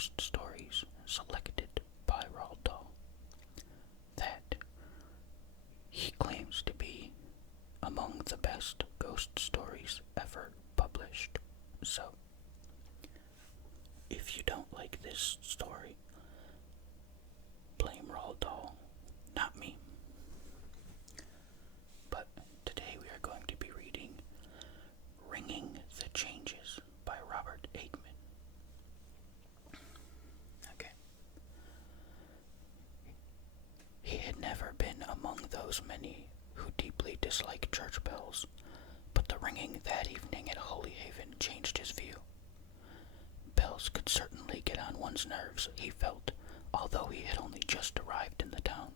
ghost stories selected by Roald Dahl that he claims to be among the best ghost stories ever published. So, if you don't like this story, blame Roald Dahl, not me. But today we are going to be reading Ringing the Changes by Robert Aikman. Okay. He had never been among those many who deeply disliked church bells, but the ringing that evening at Holy Haven changed his view. Bells could certainly get on one's nerves, he felt, although he had only just arrived in the town.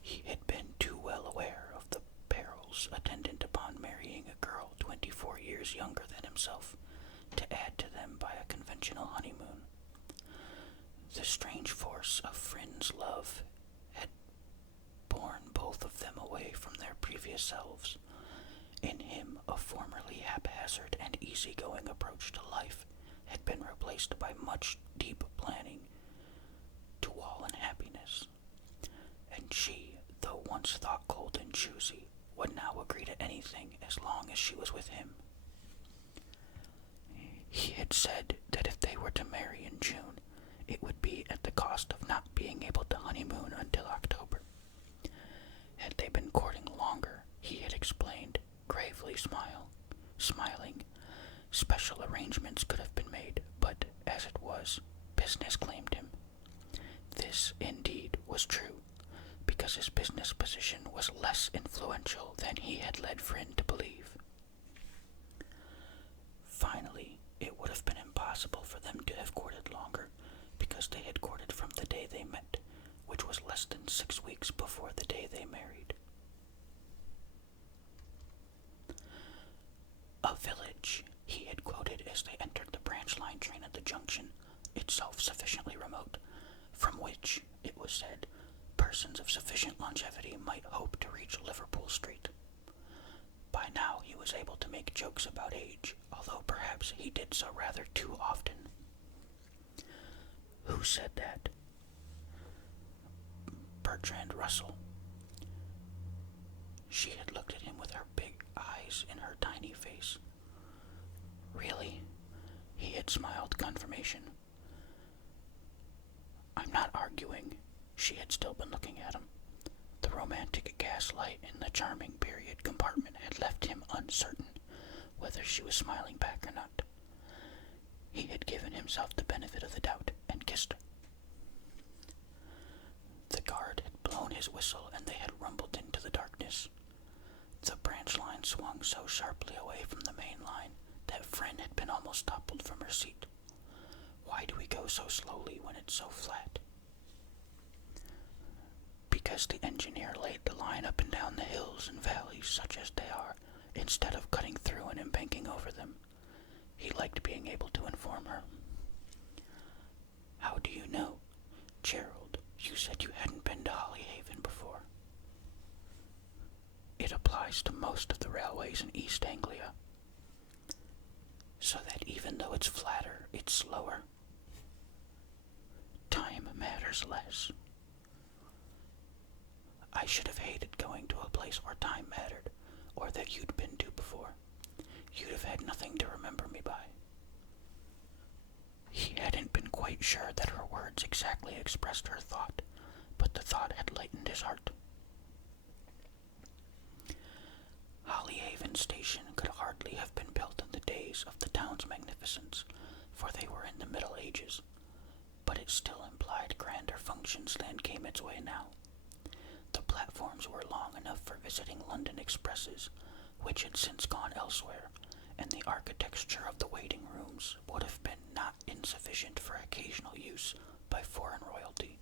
He had been too well aware of the perils attendant upon marrying a girl 24 years younger than himself, to add to them by a conventional honeymoon. The strange force of Frinn's love had borne both of them away from their previous selves. In him, a formerly haphazard and easygoing approach to life had been replaced by much deep planning to wall in happiness. And she, though once thought cold and choosy, would now agree to anything as long as she was with him. He had said that if they were to marry in June, it would be at the cost of not being able to honeymoon until October. Had they been courting longer, he had explained, gravely smiling, special arrangements could have been made, but as it was, business claimed him. This, indeed, was true, because his business position was less influential than he had led Frinn to believe. Finally, it would have been impossible for them to have courted longer, because they had courted from the day they met, which was less than 6 weeks before the day they married. A village, he had quoted as they entered the branch line train at the junction, itself sufficiently remote, from which, it was said, persons of sufficient longevity might hope to reach Liverpool Street. By now he was able to make jokes about age, although perhaps he did so rather too often. Who said that? Bertrand Russell. She had looked at him with her big eyes in her tiny face. Really? He had smiled confirmation. I'm not arguing. She had still been looking at him. The romantic gaslight in the charming period compartment had left him uncertain whether she was smiling back or not. He had given himself the benefit of the doubt and kissed her. The guard had blown his whistle and they had rumbled into the darkness. The branch line swung so sharply away from the main line that Frinn had been almost toppled from her seat. Why do we go so slowly when it's so flat? Because the engineer laid the line up and down the hills and valleys such as they are, instead of cutting through and embanking over them. He liked being able to inform her. How do you know? Gerald, you said you hadn't been to Holyhaven before. It applies to most of the railways in East Anglia. So that even though it's flatter, it's slower. Time matters less. I should have hated going to a place where time mattered, or that you'd been to before. You'd have had nothing to remember me by. He hadn't been quite sure that her words exactly expressed her thought, but the thought had lightened his heart. Holyhaven Station could hardly have been built in the days of the town's magnificence, for they were in the Middle Ages, but it still implied grander functions than came its way now. The platforms were long enough for visiting London expresses, which had since gone elsewhere, and the architecture of the waiting rooms would have been not insufficient for occasional use by foreign royalty.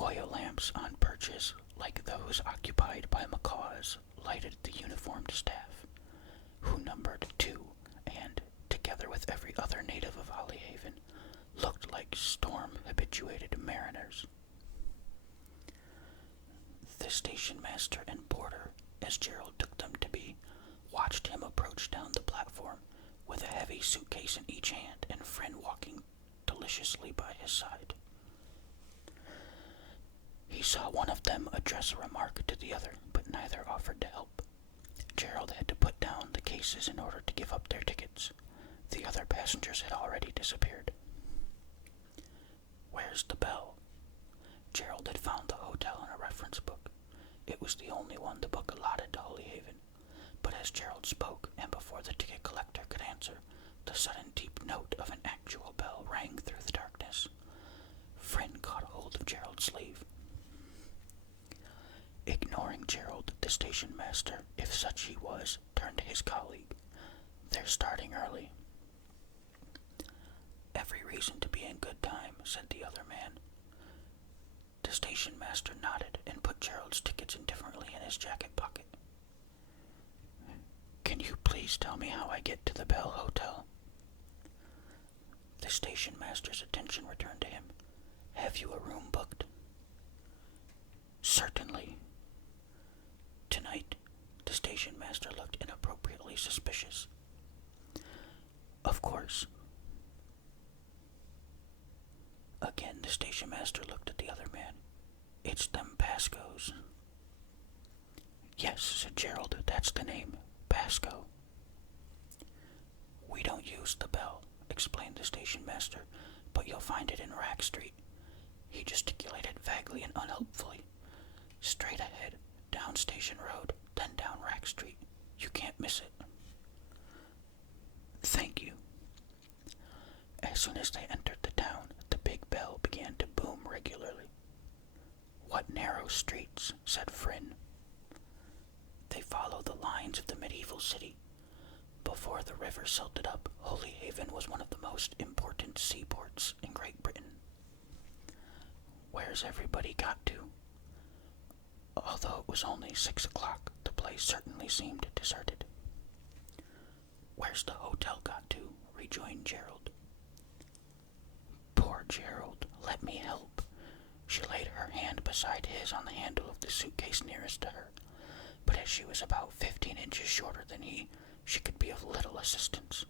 Oil lamps on perches, like those occupied by macaws, lighted the uniformed staff, who numbered 2, and, together with every other native of Holyhaven, looked like storm-habituated mariners. The station master and porter, as Gerald took them to be, watched him approach down the platform with a heavy suitcase in each hand and Friend walking deliciously by his side. He saw one of them address a remark to the other, but neither offered to help. Gerald had to put down the cases in order to give up their tickets. The other passengers had already disappeared. "Where's the bell?" Gerald had found the hotel in a reference book. It was the only one the book allotted to Holyhaven. But as Gerald spoke, and before the ticket collector could answer, the sudden deep note of an actual bell rang through the darkness. Friend caught hold of Gerald's sleeve. Ignoring Gerald, the station master, if such he was, turned to his colleague. "They're starting early." "Every reason to be in good time," said the other man. The station master nodded and put Gerald's tickets indifferently in his jacket pocket. "Can you please tell me how I get to the Bell Hotel?" The station master's attention returned to him. "Have you a room booked?" "Certainly." Tonight, the station master looked inappropriately suspicious. "Of course." Again, the station master looked at the other man. "It's them Pascoes." "Yes," said Gerald, "that's the name. Pasco." "We don't use the bell," explained the station master, "but you'll find it in Rack Street." He gesticulated vaguely and unhelpfully. "Straight ahead, down Station Road, then down Rack Street. You can't miss it." "Thank you." As soon as they entered the town, the big bell began to boom regularly. "What narrow streets," said Fryn. They followed the lines of the medieval city. Before the river silted up, Holyhaven was one of the most important seaports in Great Britain. "Where's everybody got to?" Although it was only 6 o'clock, the place certainly seemed deserted. "Where's the hotel got to?" rejoined Gerald. "Poor Gerald, let me help." She laid her hand beside his on the handle of the suitcase nearest to her, but as she was about 15 inches shorter than he, she could be of little assistance.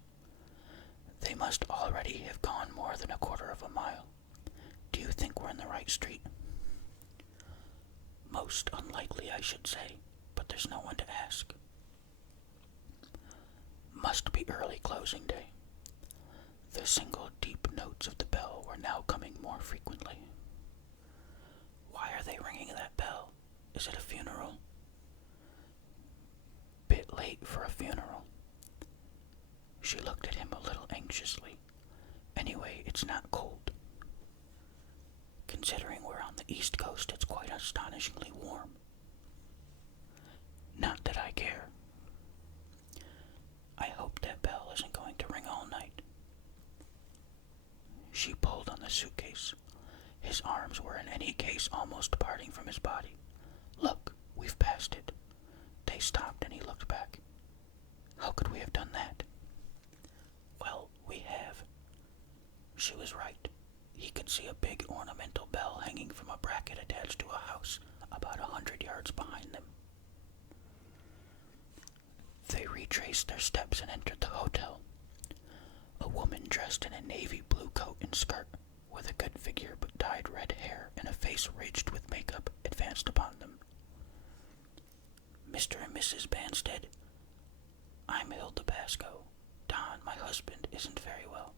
They must already have gone more than a quarter of a mile. "Do you think we're in the right street?" "Most unlikely, I should say, but there's no one to ask." Must be early closing day. The single deep notes of the bell were now coming more frequently. "Why are they ringing that bell? Is it a funeral?" "Bit late for a funeral." She looked at him a little anxiously. "Anyway, it's not cold." "Considering we're on the East Coast, it's quite astonishingly warm." "Not that I care." "I hope that bell isn't going to ring all night." She pulled on the suitcase. His arms were in any case almost parting from his body. "Look, we've passed it." They stopped and he looked back. "How could we have done that?" "Well, we have." She was right. He could see a big ornamental bell hanging from a bracket attached to a house about 100 yards behind them. They retraced their steps and entered the hotel. A woman dressed in a navy blue coat and skirt, with a good figure but dyed red hair and a face ridged with makeup, advanced upon them. "Mr. and Mrs. Banstead, I'm Hilda Pasco. Don, my husband, isn't very well."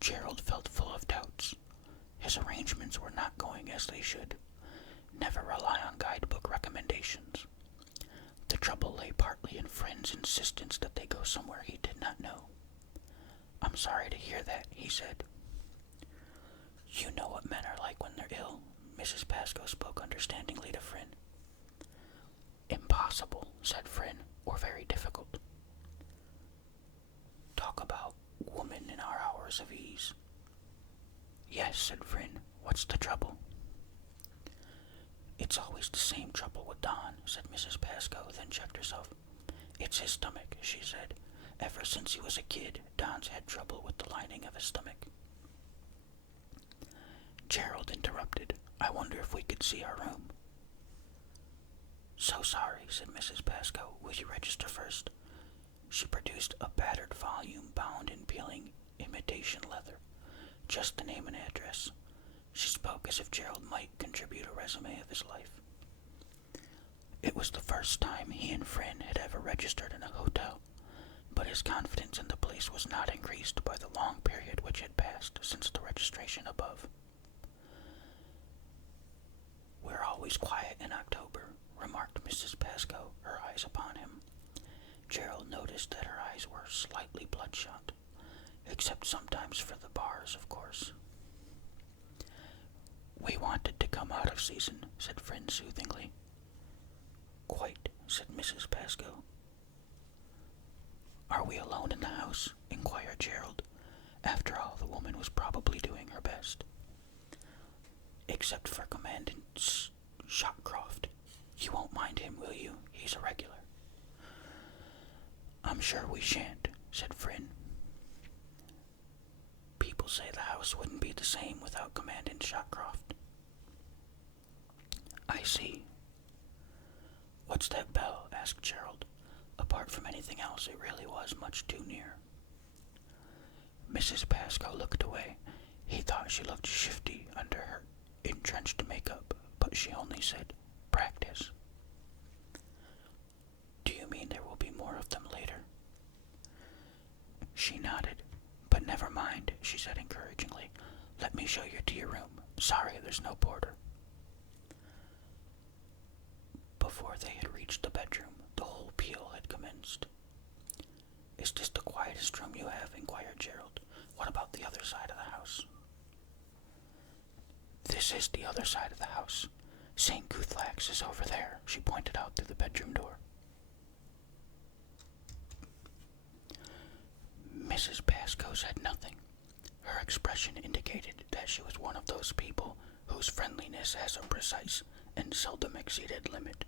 Gerald felt full of doubts. His arrangements were not going as they should. Never rely on guidebook recommendations. The trouble lay partly in Friend's insistence that they go somewhere he did not know. "I'm sorry to hear that," he said. "You know what men are like when they're ill." Mrs. Pasco spoke understandingly to Friend. "Impossible," said Friend, "or very difficult." "Talk about woman in our hours of ease." "Yes," said Friend. "What's the trouble?" "It's always the same trouble with Don," said Mrs. Pasco, then checked herself. "It's his stomach," she said. "Ever since he was a kid, Don's had trouble with the lining of his stomach." Gerald interrupted. "I wonder if we could see our room." "So sorry," said Mrs. Pasco. "Will you register first?" She produced a battered volume bound in peeling imitation leather, just the name and address. She spoke as if Gerald might contribute a resume of his life. It was the first time he and Frin had ever registered in a hotel, but his confidence in the place was not increased by the long period which had passed since the registration above. "We're always quiet in October," remarked Mrs. Pascoe, her eyes upon him. Gerald noticed that her eyes were slightly bloodshot, except sometimes for the bars, of course. "We wanted to come out of season," said Frin soothingly. "Quite," said Mrs. Pascoe. "Are we alone in the house?" inquired Gerald. After all, the woman was probably doing her best. "Except for Commandant Shotcroft. You won't mind him, will you? He's a regular." "I'm sure we shan't," said Frin. "People say the house wouldn't be the same without Commandant Shotcroft." "I see." "What's that bell?" asked Gerald. Apart from anything else, it really was much too near. Mrs. Pascoe looked away. He thought she looked shifty under her entrenched makeup, but she only said, "Practice." "Do you mean there will be more of them later?" She nodded. "But never mind," she said encouragingly. "Let me show you to your room. Sorry there's no porter." Before they had reached the bedroom, the whole peal had commenced. "Is this the quietest room you have?" inquired Gerald. "What about the other side of the house?" "This is the other side of the house. St. Guthlax is over there," she pointed out through the bedroom door. Mrs. Pascoe said nothing. Her expression indicated that she was one of those people whose friendliness has a precise and seldom exceeded limit.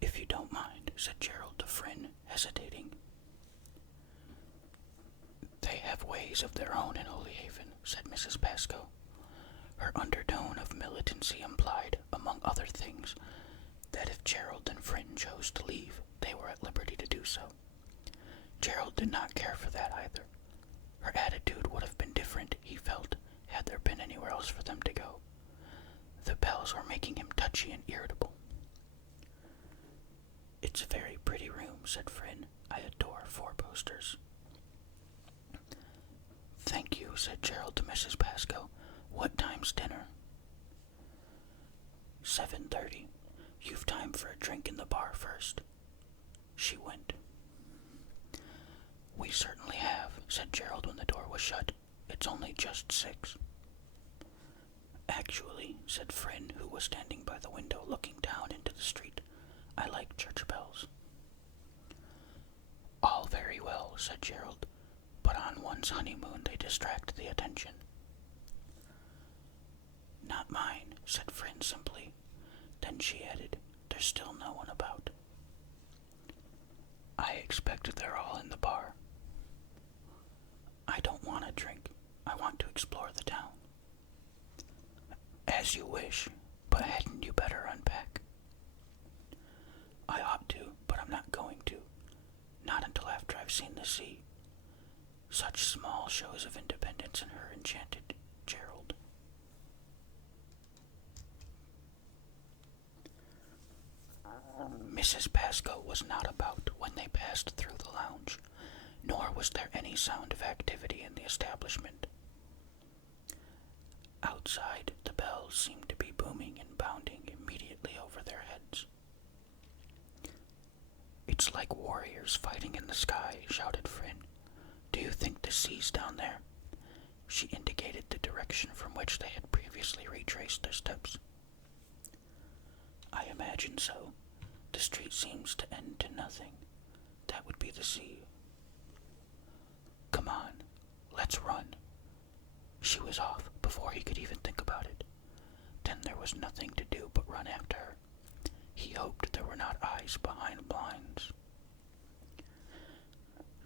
"If you don't mind," said Gerald to Frin, hesitating. "They have ways of their own in Holyhaven," said Mrs. Pascoe. Her undertone of militancy implied, among other things, that if Gerald and Frin chose to leave, they were at liberty to do so. Gerald did not care for that either. Her attitude would have been different, he felt, had there been anywhere else for them to go. The bells were making him touchy and irritable. "It's a very pretty room," said Frin. "I adore four-posters." "Thank you," said Gerald to Mrs. Pascoe. "What time's dinner?" 7:30. You've time for a drink in the bar first." She went. "We certainly have," said Gerald when the door was shut. "It's only just 6. "Actually," said Frin, who was standing by the window looking down into the street, "I like church bells." "All very well," said Gerald, "but on one's honeymoon they distract the attention." "Not mine," said Frin simply. Then she added, "There's still no one about." "I expect they're all in the bar." "I don't want a drink. I want to explore the town." "As you wish, but hadn't you better unpack?" "I ought to, but I'm not going to. Not until after I've seen the sea." Such small shows of independence in her enchanted Gerald. Mrs. Pascoe was not about when they passed through the lounge, nor was there any sound of activity in the establishment. Outside, the bells seemed to be booming and bounding immediately over their heads. "It's like warriors fighting in the sky," shouted Frin. "Do you think the sea's down there?" She indicated the direction from which they had previously retraced their steps. "I imagine so. The street seems to end to nothing. That would be the sea." "Come on, let's run." She was off before he could even think about it. Then there was nothing to do but run after her. He hoped there were not eyes behind blinds.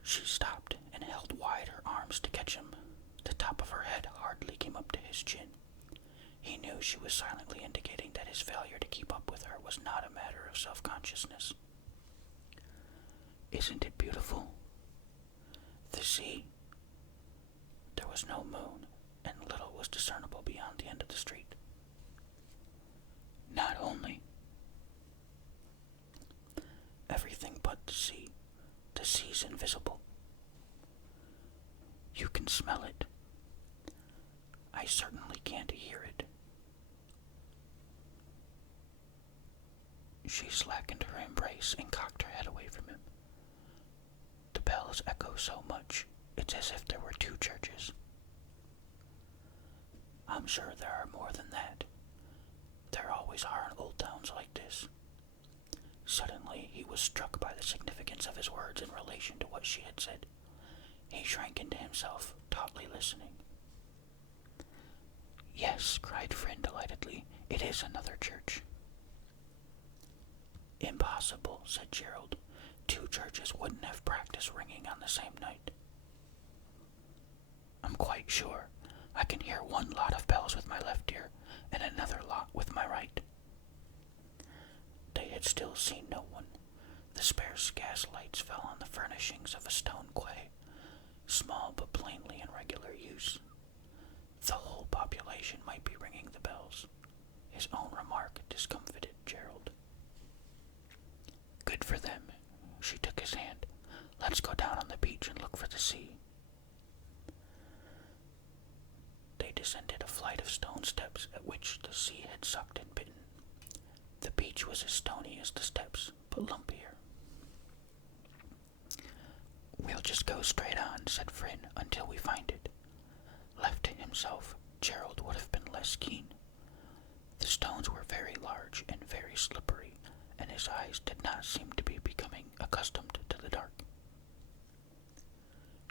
She stopped and held wide her arms to catch him. The top of her head hardly came up to his chin. He knew she was silently indicating that his failure to keep up with her was not a matter of self-consciousness. Isn't it beautiful? The sea. There was no moon, and little was discernible beyond the end of the street. Not only everything but the sea. The sea's invisible. You can smell it. I certainly can't hear it. She slackened her embrace and cocked her head away from him. The bells echo so much, it's as if there were two churches. I'm sure there are more than that. There always are in old towns like this. Suddenly, he was struck by the significance of his words in relation to what she had said. He shrank into himself, tautly listening. Yes, cried Friend delightedly, it is another church. Impossible, said Gerald. Two churches wouldn't have practice ringing on the same night. I'm quite sure. I can hear one lot of bells with my left ear and another lot with my right. They had still seen no one. The sparse gas lights fell on the furnishings of a stone quay, small but plainly in regular use. The whole population might be ringing the bells. His own remark discomfited Gerald. Good for them. She took his hand. Let's go down on the beach and look for the sea. They descended a flight of stone steps at which the sea had sucked and bitten. The beach was as stony as the steps, but lumpier. We'll just go straight on, said Fryn, until we find it. Left to himself, Gerald would have been less keen. The stones were very large and very slippery, and his eyes did not seem to be becoming accustomed to the dark.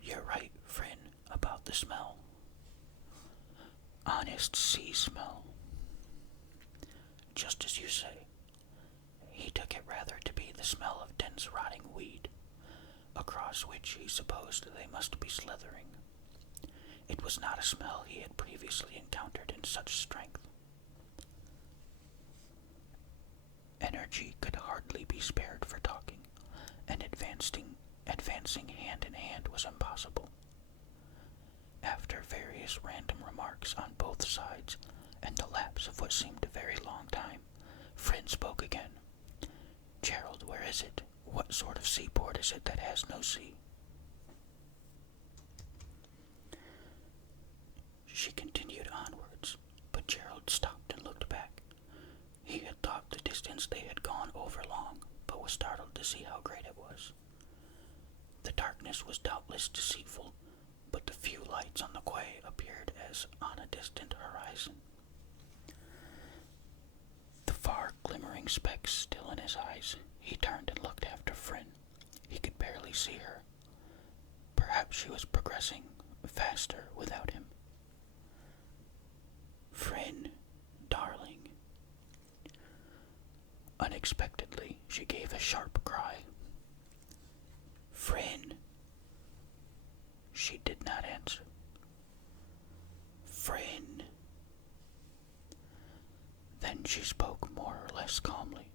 You're right, Fryn, about the smell. Honest sea smell. Just as you say. He took it rather to be the smell of dense rotting weed, across which he supposed they must be slithering. It was not a smell he had previously encountered in such strength. Energy could hardly be spared for talking, and advancing hand in hand was impossible. After various random remarks on both sides, and the lapse of what seemed a very long time, Fryn spoke again. Gerald, where is it? What sort of seaport is it that has no sea? She continued onwards, but Gerald stopped and looked back. He had thought the distance they had gone over long, but was startled to see how great it was. The darkness was doubtless deceitful, but the few lights on the quay appeared as on a distant horizon. The far glimmering specks still in his eyes, he turned and looked after Fryn. He could barely see her. Perhaps she was progressing faster without him. Fryn, darling. Unexpectedly, she gave a sharp cry. Fryn. She did not answer. Fryn. Then she spoke more or less calmly.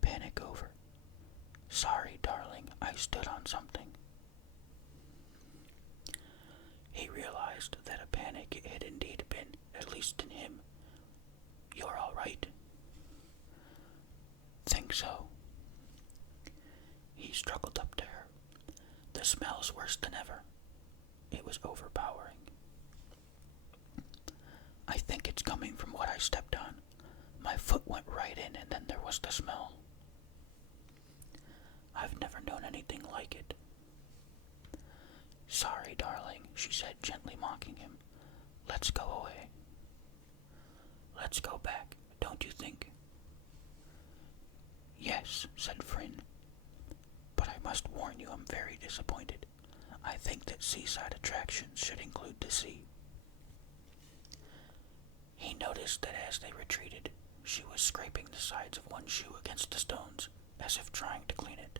Panic over. Sorry, darling, I stood on something. He realized that a panic it had indeed been, at least in him. You're all right? Think so. He struggled up to her. The smell's worse than ever. It was overpowering. I think it's coming from what I stepped on. My foot went right in, and then there was the smell. I've never known anything like it. Sorry, darling, she said, gently mocking him. Let's go away. Let's go back, don't you think? Yes, said Fryn. But I must warn you I'm very disappointed. I think that seaside attractions should include the sea. He noticed that as they retreated, she was scraping the sides of one shoe against the stones, as if trying to clean it.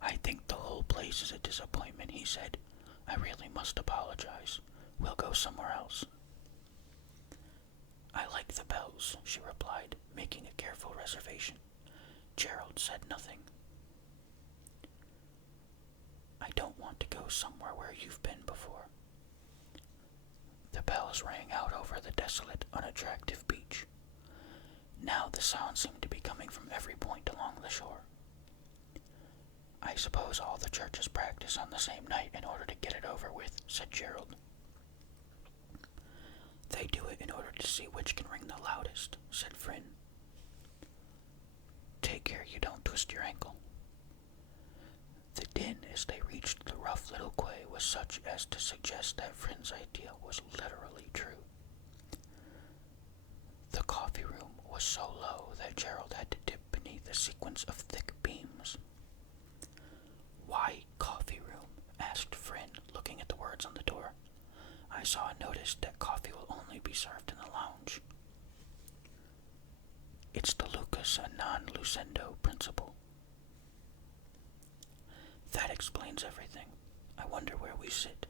I think the whole place is a disappointment, he said. I really must apologize. We'll go somewhere else. I like the bells, she replied, making a careful reservation. Gerald said nothing. I don't want to go somewhere where you've been before. The bells rang out over the desolate, unattractive beach. Now the sound seemed to be coming from every point along the shore. I suppose all the churches practice on the same night in order to get it over with, said Gerald. They do it in order to see which can ring the loudest, said Fryn. Take care you don't twist your ankle. The din as they reached the rough little quay was such as to suggest that Fryn's idea was literally true. The coffee room was so low that Gerald had to dip beneath a sequence of thick beams. Why coffee room? Asked Fryn, looking at the words on the door. I saw a notice that coffee will only be served in the lounge. It's the Lucas a non-lucendo principle. That explains everything. I wonder where we sit.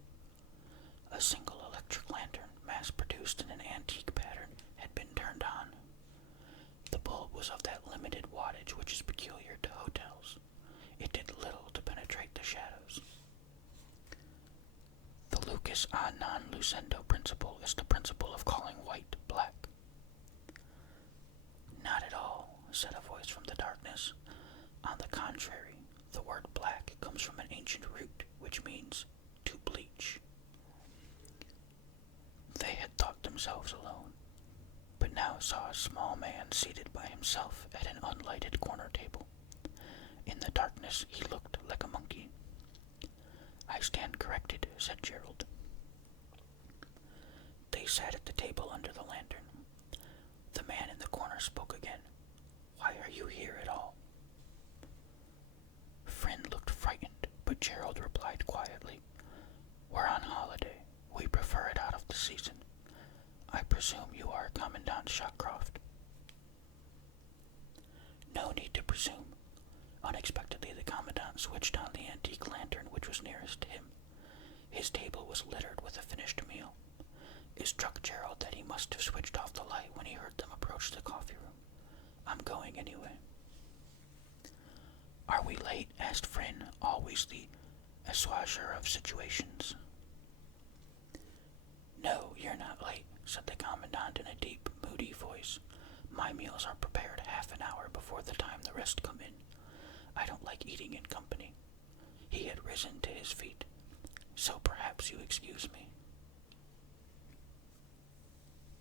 A single electric lantern, mass-produced in an antique pattern, had been turned on. The bulb was of that limited wattage which is peculiar to hotels. It did little to penetrate the shadows. The Lucas a non-lucendo principle is the principle of calling white black. Not at all, said a voice from the darkness. On the contrary, the word black comes from an ancient root which means to bleach. They had thought themselves alone, but now saw a small man seated by himself at an unlighted corner table. In the darkness he looked like a monkey. I stand corrected, said Gerald. They sat at the table under the lantern. The man in the corner spoke again. Why are you here at all? Fryn looked frightened, but Gerald replied quietly. We're on holiday. We prefer it out of the season. I presume you are Commandant Shawcroft. No need to presume. Unexpectedly, the Commandant switched on the antique lantern which was nearest to him. His table was littered with a finished meal. It struck Gerald that he must have switched off the light when he heard them approach the coffee room. I'm going anyway. Are we late? Asked Fryn, always the assuager of situations. No, you're not late, said the Commandant in a deep, moody voice. My meals are prepared half an hour before the time the rest come in. I don't like eating in company. He had risen to his feet. So perhaps you excuse me.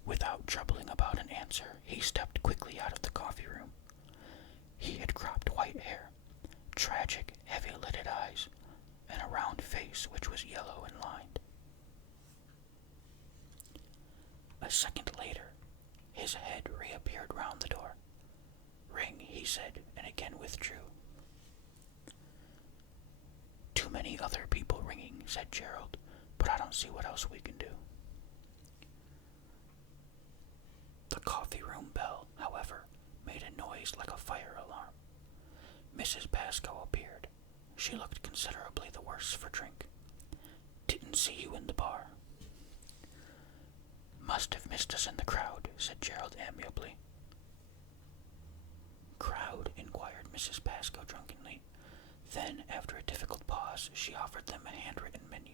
Without troubling about an answer, he stepped quickly out of the coffee room. He had cropped white hair, tragic, heavy-lidded eyes, and a round face which was yellow and lined. A second later, his head reappeared round the door. Ring, he said, and again withdrew. Too many other people ringing, said Gerald, but I don't see what else we can do. The coffee room bell, however, made a noise like a fire alarm. Mrs. Pascoe appeared. She looked considerably the worse for drink. Didn't see you in the bar. Must have missed us in the crowd, said Gerald amiably. Crowd? Inquired Mrs. Pascoe drunkenly. Then, after a difficult pause, she offered them a handwritten menu.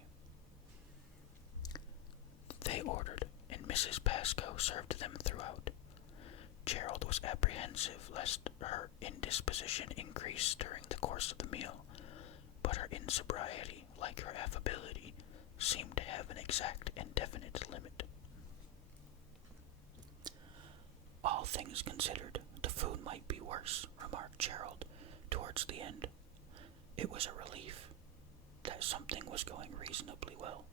They ordered, and Mrs. Pascoe served them throughout. Gerald was apprehensive lest her indisposition increase during the course of the meal, but her insobriety, like her affability, seemed to have an exact and definite limit. All things considered, the food might be worse, remarked Gerald towards the end. It was a relief that something was going reasonably well.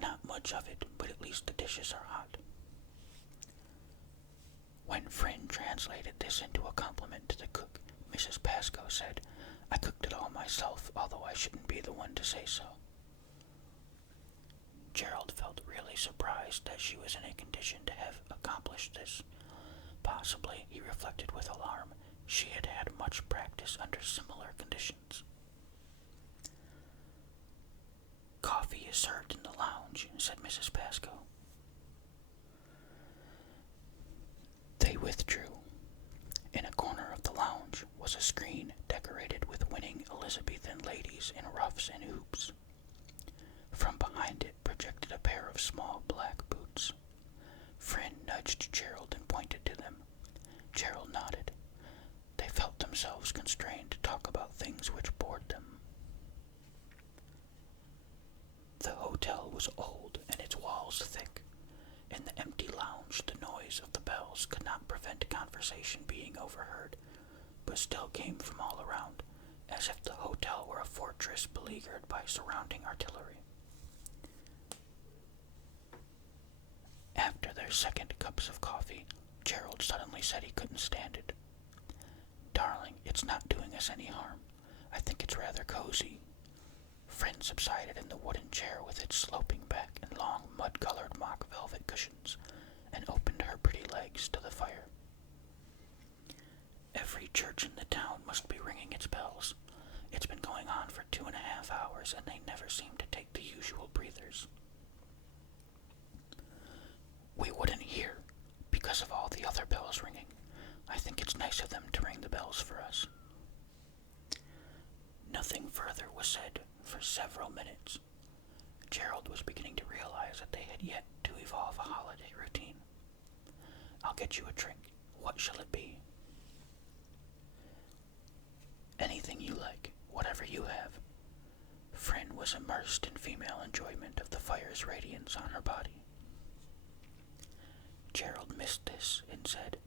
Not much of it, but at least the dishes are hot. When Fryn translated this into a compliment to the cook, Mrs. Pascoe said, I cooked it all myself, although I shouldn't be the one to say so. Gerald felt really surprised that she was in a condition to have accomplished this. Possibly, he reflected with alarm, she had had much practice under similar conditions. Coffee is served in the lounge, said Mrs. Pascoe. They withdrew. In a corner of the lounge, ladies in ruffs and hoops. From behind it projected a pair of small black boots. Friend nudged Gerald and pointed to them. Gerald nodded. They felt themselves constrained to talk about things which bored them. The hotel was old and its walls thick. In the empty lounge, the noise of the bells could not prevent conversation being overheard, but still came from all around, as if the hotel were a fortress beleaguered by surrounding artillery. After their second cups of coffee, Gerald suddenly said he couldn't stand it. "Darling, it's not doing us any harm. I think it's rather cozy." Friend subsided in the wooden chair with its sloping back and long mud-colored mock velvet cushions, and opened her pretty legs to the fire. "Every church in the town must be ringing its bells. It's been going on for 2.5 hours, and they never seem to take the usual breathers. We wouldn't hear, because of all the other bells ringing. I think it's nice of them to ring the bells for us." Nothing further was said for several minutes. Gerald was beginning to realize that they had yet to evolve a holiday routine. "I'll get you a drink. What shall it be?" "Anything you like, whatever you have." Friend was immersed in female enjoyment of the fire's radiance on her body. Gerald missed this and said,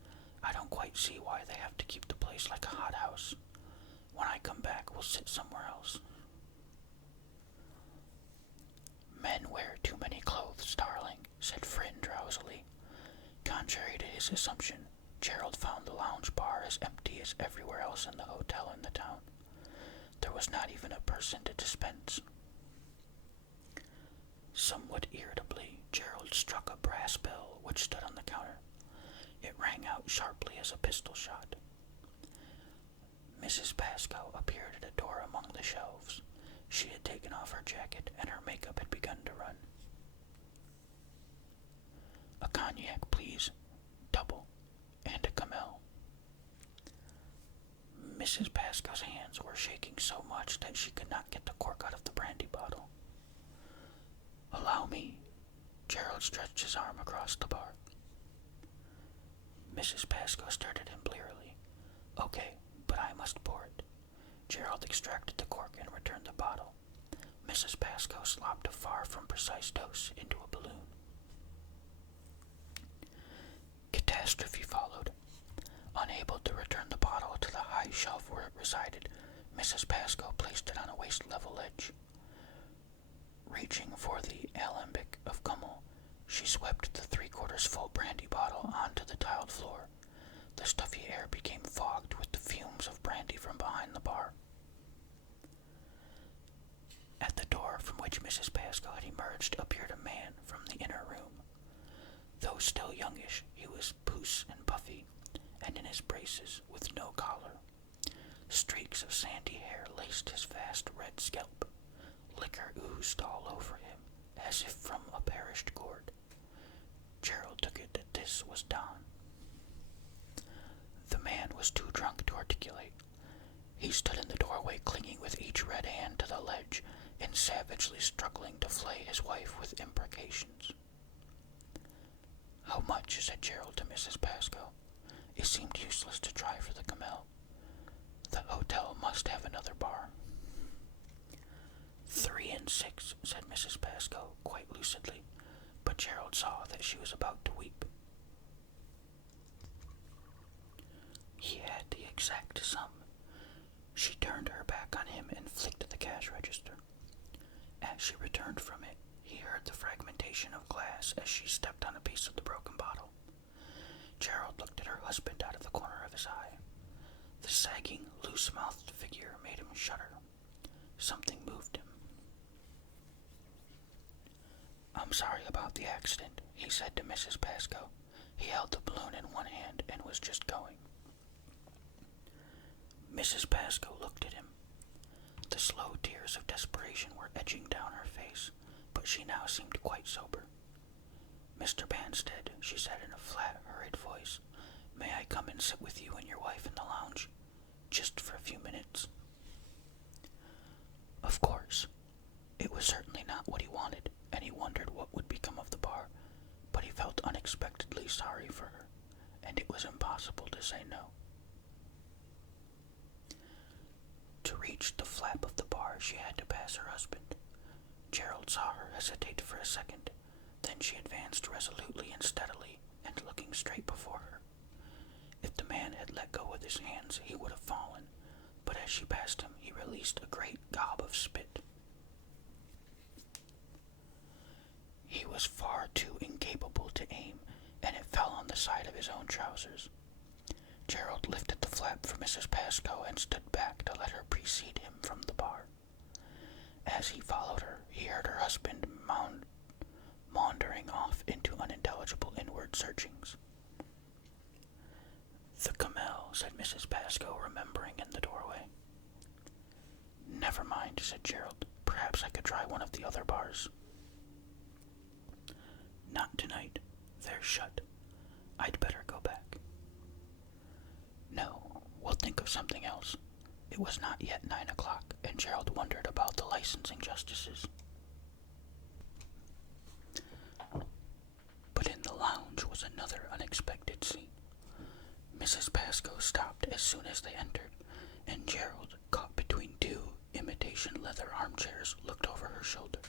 "I don't quite see why they have to keep the place like a hothouse. When I come back, we'll sit somewhere else." "Men wear too many clothes, darling," said Friend drowsily. Contrary to his assumption, Gerald found the lounge bar as empty as everywhere else in the hotel in the town. There was not even a person to dispense. Somewhat irritably, Gerald struck a brass bell which stood on the counter. It rang out sharply as a pistol shot. Mrs. Pascoe appeared at a door among the shelves. She had taken off her jacket, and her makeup had begun to run. "A cognac, please. Double. And a Camel." Mrs. Pascoe's hands were shaking so much that she could not get the cork out of the brandy bottle. "Allow me." Gerald stretched his arm across the bar. Mrs. Pascoe stared at him blearily. "Okay, but I must pour it." Gerald extracted the cork and returned the bottle. Mrs. Pascoe slopped a far from precise dose into a balloon. Catastrophe followed. Unable to return the bottle to the high shelf where it resided, Mrs. Pascoe placed it on a waist-level ledge. Reaching for the alembic of Kummel, she swept the 3/4 full brandy bottle onto the tiled floor. The stuffy air became fogged with the fumes of brandy from behind the bar. At the door from which Mrs. Pascoe had emerged appeared a man from the inner room. Though still youngish, he was puce and puffy, and in his braces, with no collar. Streaks of sandy hair laced his vast red scalp. Liquor oozed all over him, as if from a perished gourd. Gerald took it that this was Dahl. The man was too drunk to articulate. He stood in the doorway, clinging with each red hand to the ledge, and savagely struggling to flay his wife with imprecations. "How much?" said Gerald to Mrs. Pascoe. It seemed useless to try for the Camel. The hotel must have another bar. 3 and 6, said Mrs. Pascoe, quite lucidly, but Gerald saw that she was about to weep. He had the exact sum. She turned her back on him and flicked the cash register. As she returned from it, he heard the fragmentation of glass as she stepped on a piece of the broken bottle. Gerald looked at her husband out of the corner of his eye. The sagging, loose-mouthed figure made him shudder. Something moved him. "I'm sorry about the accident," he said to Mrs. Pascoe. He held the balloon in one hand and was just going. Mrs. Pascoe looked at him. The slow tears of desperation were edging down her face, but she now seemed quite sober. "Mr. Banstead," she said in a flat, hurried voice, "may I come and sit with you and your wife in the lounge? Just for a few minutes." unexpectedly sorry for her, and it was impossible to say no. To reach the flap of the bar, she had to pass her husband. Gerald saw her hesitate for a second. Then she advanced resolutely and steadily, and looking straight before her. If the man had let go with his hands, he would have fallen, but as she passed him, he released a great gob of spit. He was far too incapable to aim, and it fell on the side of his own trousers. Gerald lifted the flap for Mrs. Pascoe and stood back to let her precede him from the bar. As he followed her, he heard her husband maundering off into unintelligible inward searchings. "The camel," said Mrs. Pascoe, remembering in the doorway. "Never mind," said Gerald. "Perhaps I could try one of the other bars." "Not tonight. They're shut. I'd better go back." "No, we'll think of something else." It was not yet 9 o'clock, and Gerald wondered about the licensing justices. But in the lounge was another unexpected scene. Mrs. Pascoe stopped as soon as they entered, and Gerald, caught between two imitation leather armchairs, looked over her shoulder.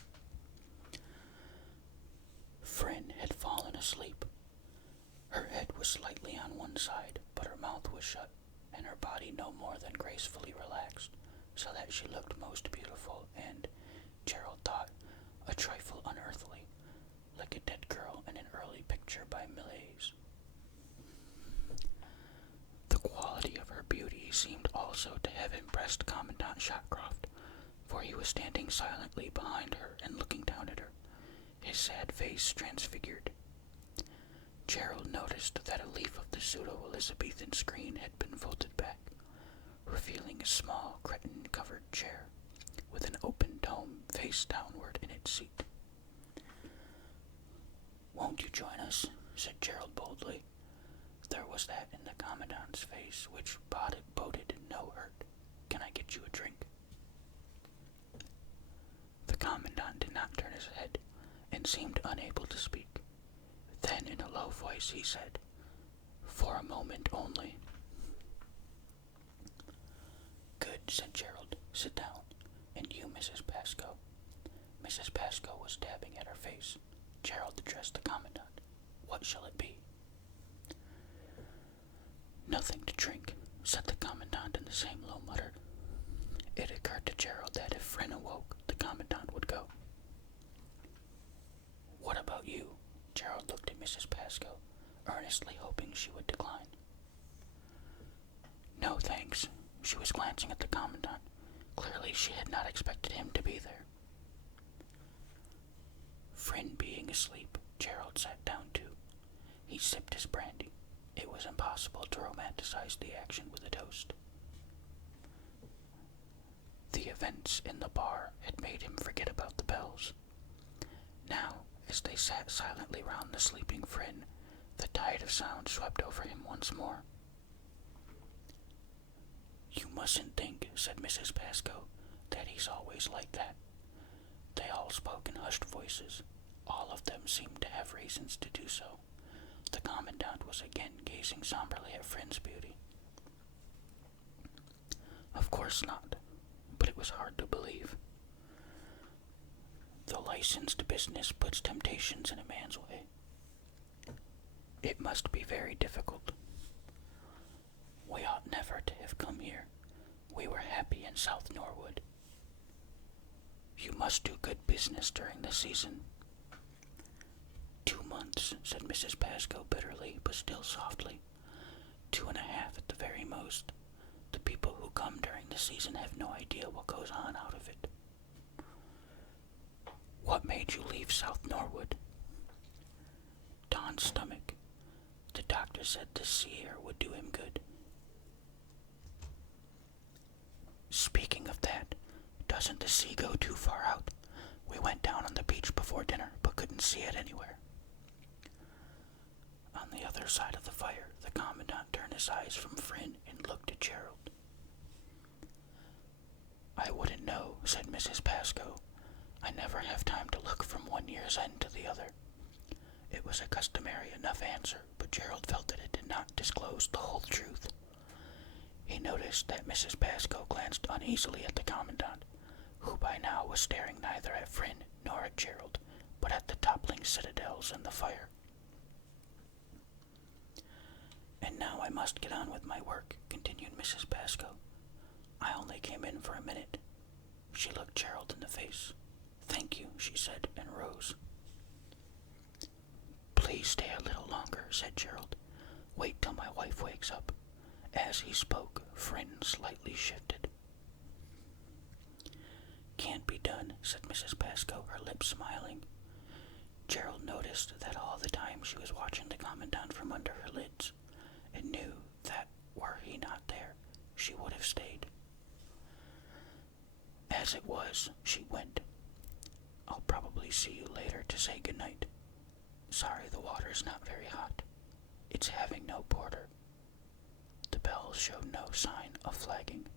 Fryn had fallen asleep. Her head was slightly on one side, but her mouth was shut, and her body no more than gracefully relaxed, so that she looked most beautiful and, Gerald thought, a trifle unearthly, like a dead girl in an early picture by Millais. The quality of her beauty seemed also to have impressed Commandant Shotcroft, for he was standing silently behind her and looking down at her, his sad face transfigured. Gerald noticed that a leaf of the pseudo-Elizabethan screen had been folded back, revealing a small cretonne-covered chair, with an open dome face downward in its seat. "Won't you join us?" said Gerald boldly. There was that in the Commandant's face which boded no hurt. "Can I get you a drink?" The Commandant did not turn his head, and seemed unable to speak. Then in a low voice he said, "For a moment only." "Good," said Gerald. "Sit down. And you, Mrs. Pascoe." Mrs. Pascoe was dabbing at her face. Gerald addressed the Commandant. "What shall it be?" "Nothing to drink," said the Commandant in the same low mutter. It occurred to Gerald that if Fryn awoke, the Commandant would go. "What about you?" Gerald looked at Mrs. Pascoe, earnestly hoping she would decline. "No, thanks." She was glancing at the Commandant. Clearly she had not expected him to be there. Fryn being asleep, Gerald sat down too. He sipped his brandy. It was impossible to romanticize the action with a toast. The events in the bar had made him forget about the bells. Now, as they sat silently round the sleeping Fryn, the tide of sound swept over him once more. "You mustn't think," said Mrs. Pascoe, "that he's always like that." They all spoke in hushed voices. All of them seemed to have reasons to do so. The Commandant was again gazing somberly at Fryn's beauty. "Of course not," but it was hard to believe. The licensed business puts temptations in a man's way. It must be very difficult. We ought never to have come here. We were happy in South Norwood. You must do good business during the season. 2 months, said Mrs. Pascoe bitterly, but still softly. 2.5 at the very most. The people who come during the season have no idea what goes on out of it. What made you leave South Norwood? Don's stomach. The doctor said the sea air would do him good. Speaking of that, doesn't the sea go too far out? We went down on the beach before dinner, but couldn't see it anywhere. On the other side of the fire, the Commandant turned his eyes from Fryn and looked at Gerald. I wouldn't know, said Mrs. Pascoe. I never have time to look from one year's end to the other. It was a customary enough answer, but Gerald felt that it did not disclose the whole truth. He noticed that Mrs. Pascoe glanced uneasily at the Commandant, who by now was staring neither at Fryn nor at Gerald, but at the toppling citadels and the fire. "And now I must get on with my work," continued Mrs. Pascoe. "I only came in for a minute." She looked Gerald in the face. "Thank you," she said, and rose. "Please stay a little longer," said Gerald. "Wait till my wife wakes up." As he spoke, Fryn slightly shifted. "Can't be done," said Mrs. Pascoe, her lips smiling. Gerald noticed that all the time she was watching the Commandant from under her lids, and knew that, were he not there, she would have stayed. As it was, she went. "I'll probably see you later to say goodnight. Sorry the water's not very hot. It's having no porter." The bells showed no sign of flagging.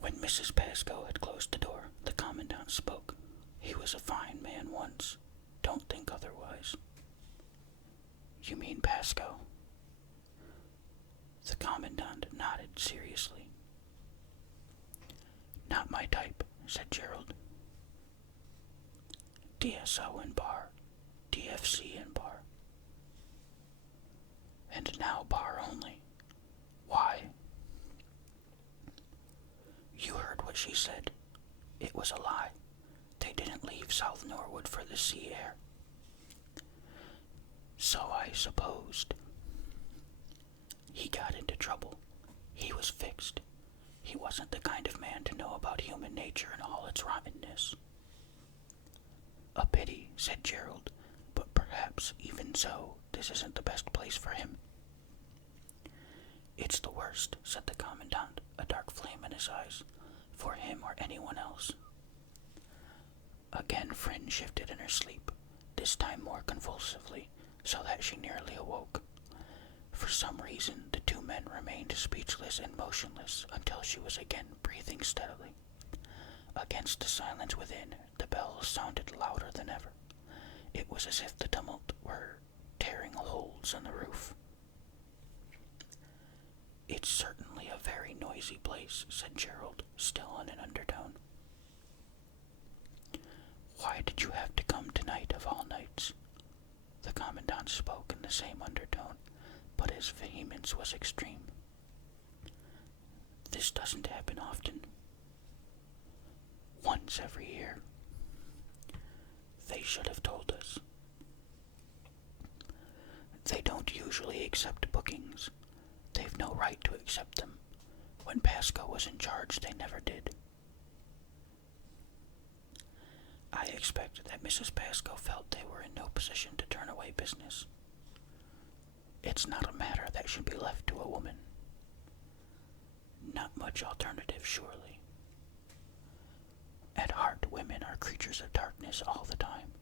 When Mrs. Pascoe had closed the door, the Commandant spoke. He was a fine man once. Don't think otherwise. "You mean Pascoe?" The Commandant nodded seriously. "Not my type," said Gerald. "DSO and bar, DFC and bar. And now bar only. Why?" "You heard what she said. It was a lie. They didn't leave South Norwood for the sea air." "So I supposed." "He got into trouble. He was fixed. He wasn't the kind of man to know about human nature and all its rottenness." "A pity," said Gerald, "but perhaps, even so, this isn't the best place for him." "It's the worst," said the Commandant, a dark flame in his eyes, "for him or anyone else." Again Fryn shifted in her sleep, this time more convulsively, so that she nearly awoke. For some reason, the two men remained speechless and motionless until she was again breathing steadily. Against the silence within, the bells sounded louder than ever. It was as if the tumult were tearing holes in the roof. "It's certainly a very noisy place," said Gerald, still in an undertone. "Why did you have to come tonight of all nights?" The Commandant spoke in the same undertone, but his vehemence was extreme. "This doesn't happen often. Once every year. They should have told us. They don't usually accept bookings. They've no right to accept them. When Pascoe was in charge, they never did." "I expect that Mrs. Pascoe felt they were in no position to turn away business. It's not a matter that should be left to a woman. Not much alternative, surely. At heart, women are creatures of darkness all the time."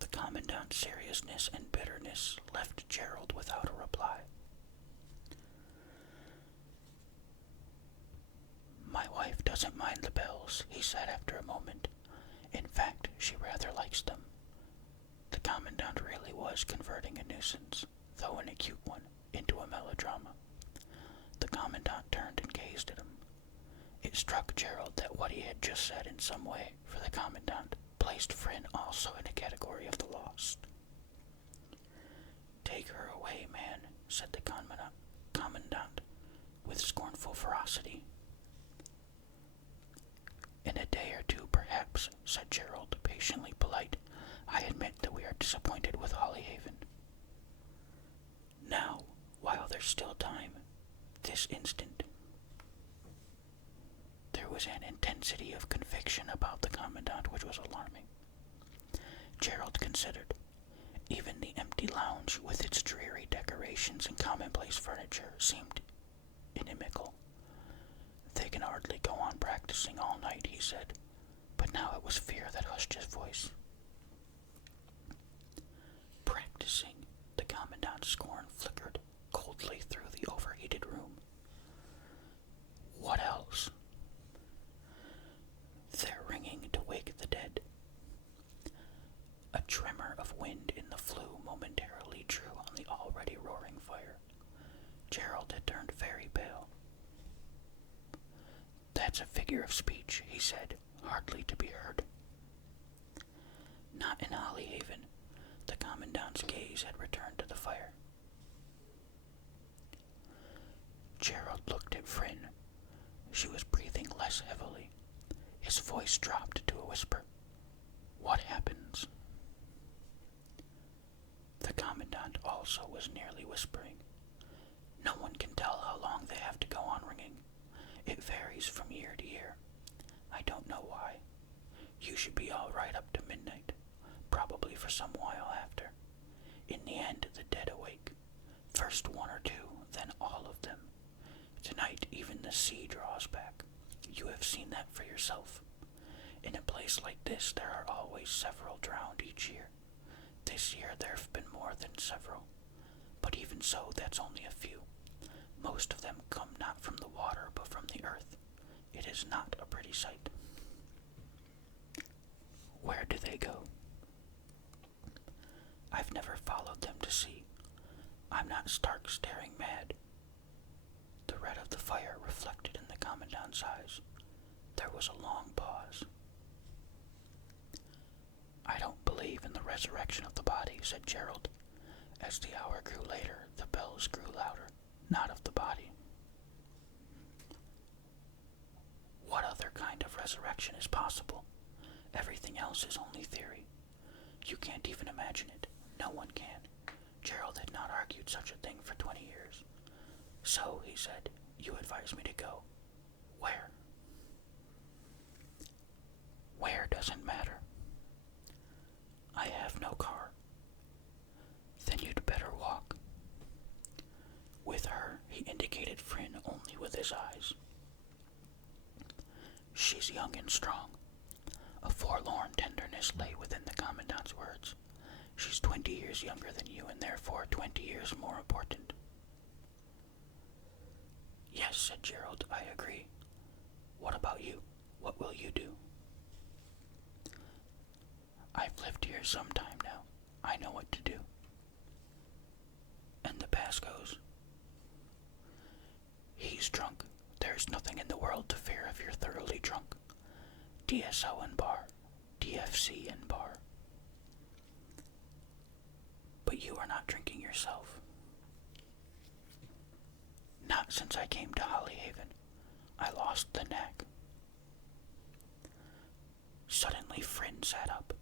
The Commandant's seriousness and bitterness left Gerald without a reply. "My wife doesn't mind the bells," he said after a moment. "In fact, she rather likes them." The Commandant really was converting a nuisance, though an acute one, into a melodrama. The Commandant turned and gazed at him. It struck Gerald that what he had just said in some way, for the Commandant, placed Fryn also in a category of the lost. "Take her away, man," said the Commandant, with scornful ferocity. "In a day or two, perhaps," said Gerald, patiently polite. "I admit that we are disappointed with Hollyhaven. Now, while there's still time, this instant." There was an intensity of conviction about the Commandant which was alarming. Gerald considered. Even the empty lounge, with its dreary decorations and commonplace furniture, seemed inimical. "They can hardly go on practicing all night," he said, but now it was fear that hushed his voice. "Practicing?" The Commandant's scorn flickered coldly through the overheated room. "What else?" "They're ringing to wake the dead." That's a figure of speech, he said, hardly to be heard. Not in Hollyhaven. The Commandant's gaze had returned to the fire. Gerald looked at Fryn. She was breathing less heavily. His voice dropped to a whisper. What happens? The Commandant also was nearly whispering. No one can tell how long they have to go on ringing. It varies from year to year. I don't know why. You should be all right up to midnight, probably for some while after. In the end, the dead awake. First one or two, then all of them. Tonight, even the sea draws back. You have seen that for yourself. In a place like this, there are always several drowned each year. This year, there have been more than several. But even so, that's only a few. Most of them come not from the water, but from the earth. It is not a pretty sight. Where do they go? I've never followed them to see. I'm not stark staring mad. The red of the fire reflected in the Commandant's eyes. There was a long pause. I don't believe in the resurrection of the body, said Gerald. As the hour grew later, the bells grew louder, not of the body. What other kind of resurrection is possible? Everything else is only theory. You can't even imagine it. No one can. Gerald had not argued such a thing for 20 years. So, he said, you advise me to go. Where? Where doesn't matter. I have no car. Then you'd better walk. With her, he indicated Fryn only with his eyes. She's young and strong. A forlorn tenderness lay within the Commandant's words. She's 20 years younger than you, and therefore 20 years more important. Yes, said Gerald, I agree. What about you? What will you do? I've lived here some time now. I know what to do. And the Pascoes? He's drunk. There's nothing in the world to fear if you're thoroughly drunk. DSO and bar. DFC and bar. But you are not drinking yourself. Not since I came to Hollyhaven. I lost the knack. Suddenly Fryn sat up.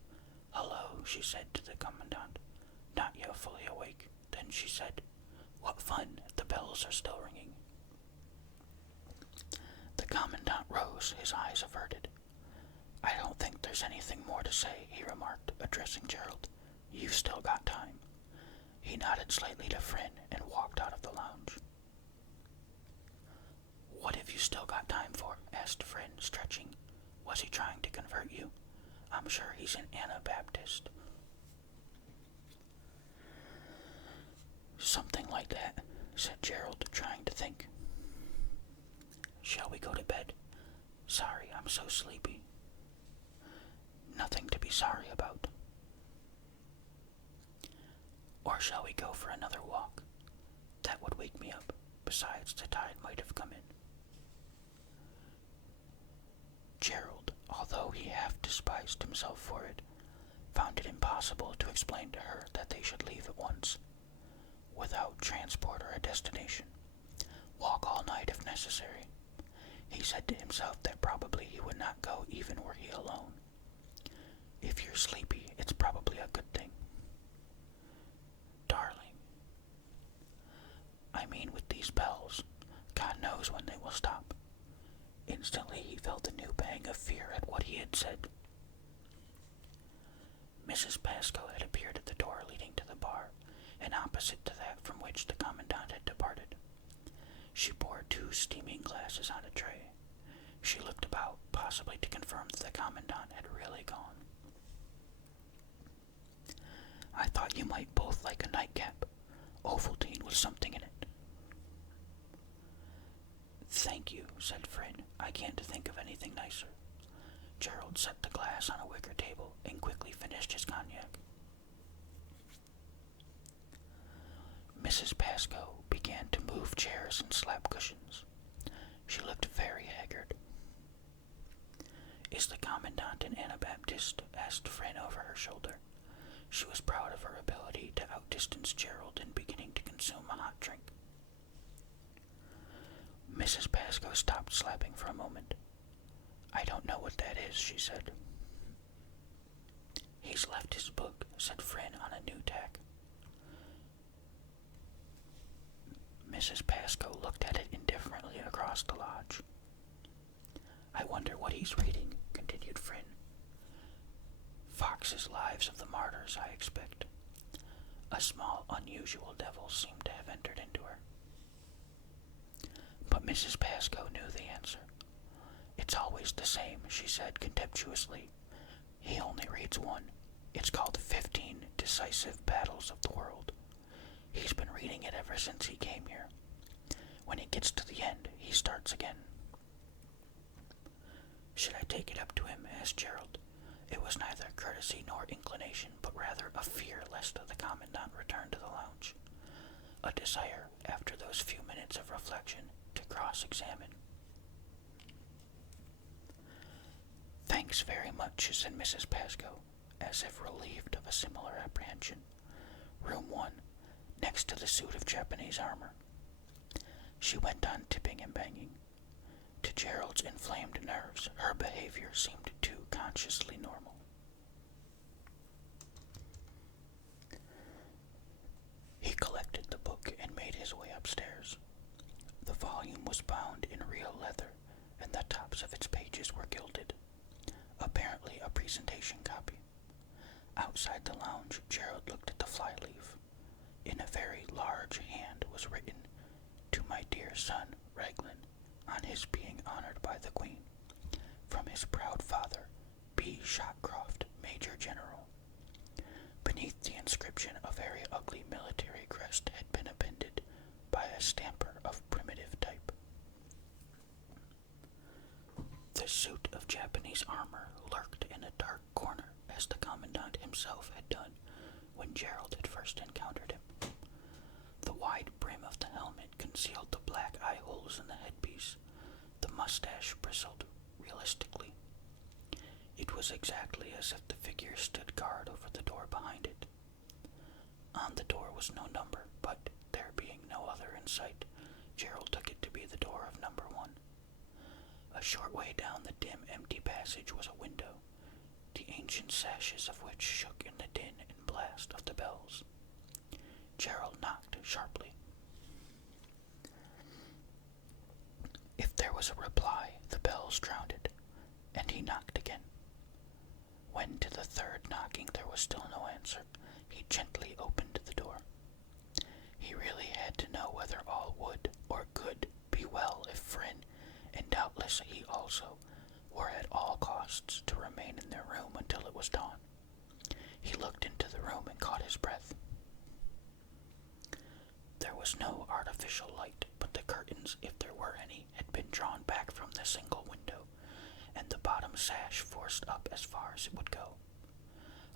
Hello, she said to the Commandant, not yet fully awake. Then she said, what fun, the bells are still ringing. The Commandant rose, his eyes averted. I don't think there's anything more to say, he remarked, addressing Gerald. You've still got time. He nodded slightly to Fryn and walked out of the lounge. What have you still got time for? Asked Fryn, stretching. Was he trying to convert you? I'm sure he's an Anabaptist. Something like that, said Gerald, trying to think. Shall we go to bed? Sorry, I'm so sleepy. Nothing to be sorry about. Or shall we go for another walk? That would wake me up. Besides, the tide might have come in. Gerald, although he half despised himself for it, found it impossible to explain to her that they should leave at once, without transport or a destination. Walk all night if necessary. He said to himself that probably he would not go even were he alone. If you're sleepy, it's probably a good thing. Darling. I mean, with these bells, God knows when they will stop. Instantly he felt a new pang of fear at what he had said. Mrs. Pascoe had appeared at the door leading to the bar, and opposite to that from which the Commandant had departed. She bore 2 steaming glasses on a tray. She looked about, possibly to confirm that the Commandant had really gone. I thought you might both like a nightcap, Ovaltine with something in it. Thank you, said Fryn. I can't think of anything nicer. Gerald set the glass on a wicker table and quickly finished his cognac. Mrs. Pascoe began to move chairs and slap cushions. She looked very haggard. an Anabaptist? Asked Fran over her shoulder. She was proud of her ability to outdistance Gerald in beginning to consume a hot drink. Mrs. Pascoe stopped slapping for a moment. I don't know what that is, she said. He's left his book, said Fran on a new tack. Mrs. Pascoe looked at it indifferently across the lodge. I wonder what he's reading, continued Fran. Fox's Lives of the Martyrs, I expect. A small, unusual devil seemed to have entered into her. But Mrs. Pascoe knew the answer. It's always the same, she said contemptuously. He only reads one. It's called 15 Decisive Battles of the World. He's been reading it ever since he came here. When he gets to the end, he starts again. Should I take it up to him? Asked Gerald. It was neither courtesy nor inclination, but rather a fear lest the commandant return to the lounge. A desire, after those few minutes of reflection, to cross-examine. Thanks very much, said Mrs. Pascoe, as if relieved of a similar apprehension. Room 1, next to the suit of Japanese armor. She went on tipping and banging. To Gerald's inflamed nerves, her behavior seemed too consciously normal. He collected the book and made his way upstairs. The volume was bound in real leather, and the tops of its pages were gilded. Apparently a presentation copy. Outside the lounge, Gerald looked at the flyleaf. In a very large hand was written, "To my dear son, Raglan, on his being honored by the Queen, from his proud father, B. Shotcroft, Major General." Beneath the inscription, a very ugly military crest had been appended by a stamper of primitive type. The suit of Japanese armor lurked in a dark corner, as the commandant himself had done when Gerald had first encountered him. The wide brim of the helmet concealed the black eye holes in the headpiece. The mustache bristled realistically. It was exactly as if the figure stood guard over the door behind it. On the door was no number, but there being no other in sight, Gerald took it to be the door of number 1. A short way down the dim, empty passage was a window, the ancient sashes of which shook in the din and blast of the bells. Gerald knocked sharply. If there was a reply, the bells drowned it, and he knocked again. When to the third knocking there was still no answer, he gently opened the door. He really had to know whether all would or could be well if Frin, and doubtless he also, were at all costs to remain in their room until it was dawn. He looked into the room and caught his breath. There was no artificial light, but the curtains, if there were any, had been drawn back from the single window, and the bottom sash forced up as far as it would go.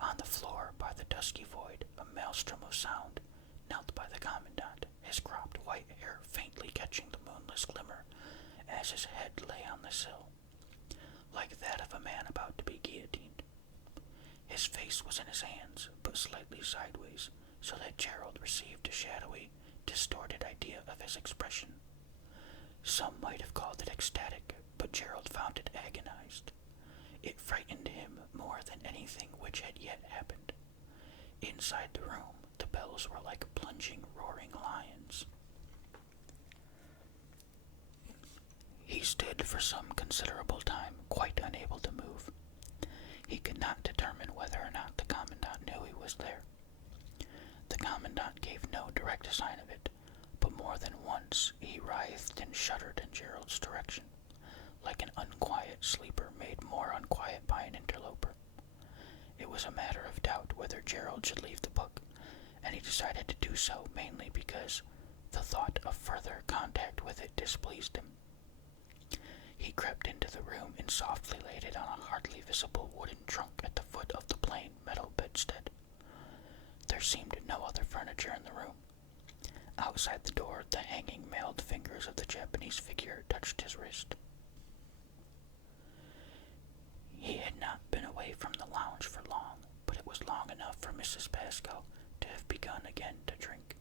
On the floor, by the dusky void, a maelstrom of sound, knelt by the commandant, his cropped white hair faintly catching the moonless glimmer as his head lay on the sill, like that of a man about to be guillotined. His face was in his hands, but slightly sideways, so that Gerald received a shadowy, distorted idea of his expression. Some might have called it ecstatic, but Gerald found it agonized. It frightened him more than anything which had yet happened. Inside the room, the bells were like plunging, roaring lions. He stood for some considerable time, quite unable to move. He could not determine whether or not the commandant knew he was there. The commandant gave no direct sign of it, but more than once he writhed and shuddered in Gerald's direction, like an unquiet sleeper made more unquiet by an interloper. It was a matter of doubt whether Gerald should leave the book, and he decided to do so mainly because the thought of further contact with it displeased him. He crept into the room and softly laid it on a hardly visible wooden trunk at the foot of the plain metal bedstead. There seemed no other furniture in the room. Outside the door, the hanging mailed fingers of the Japanese figure touched his wrist. He had not been away Mrs. Pascoe to have begun again to drink.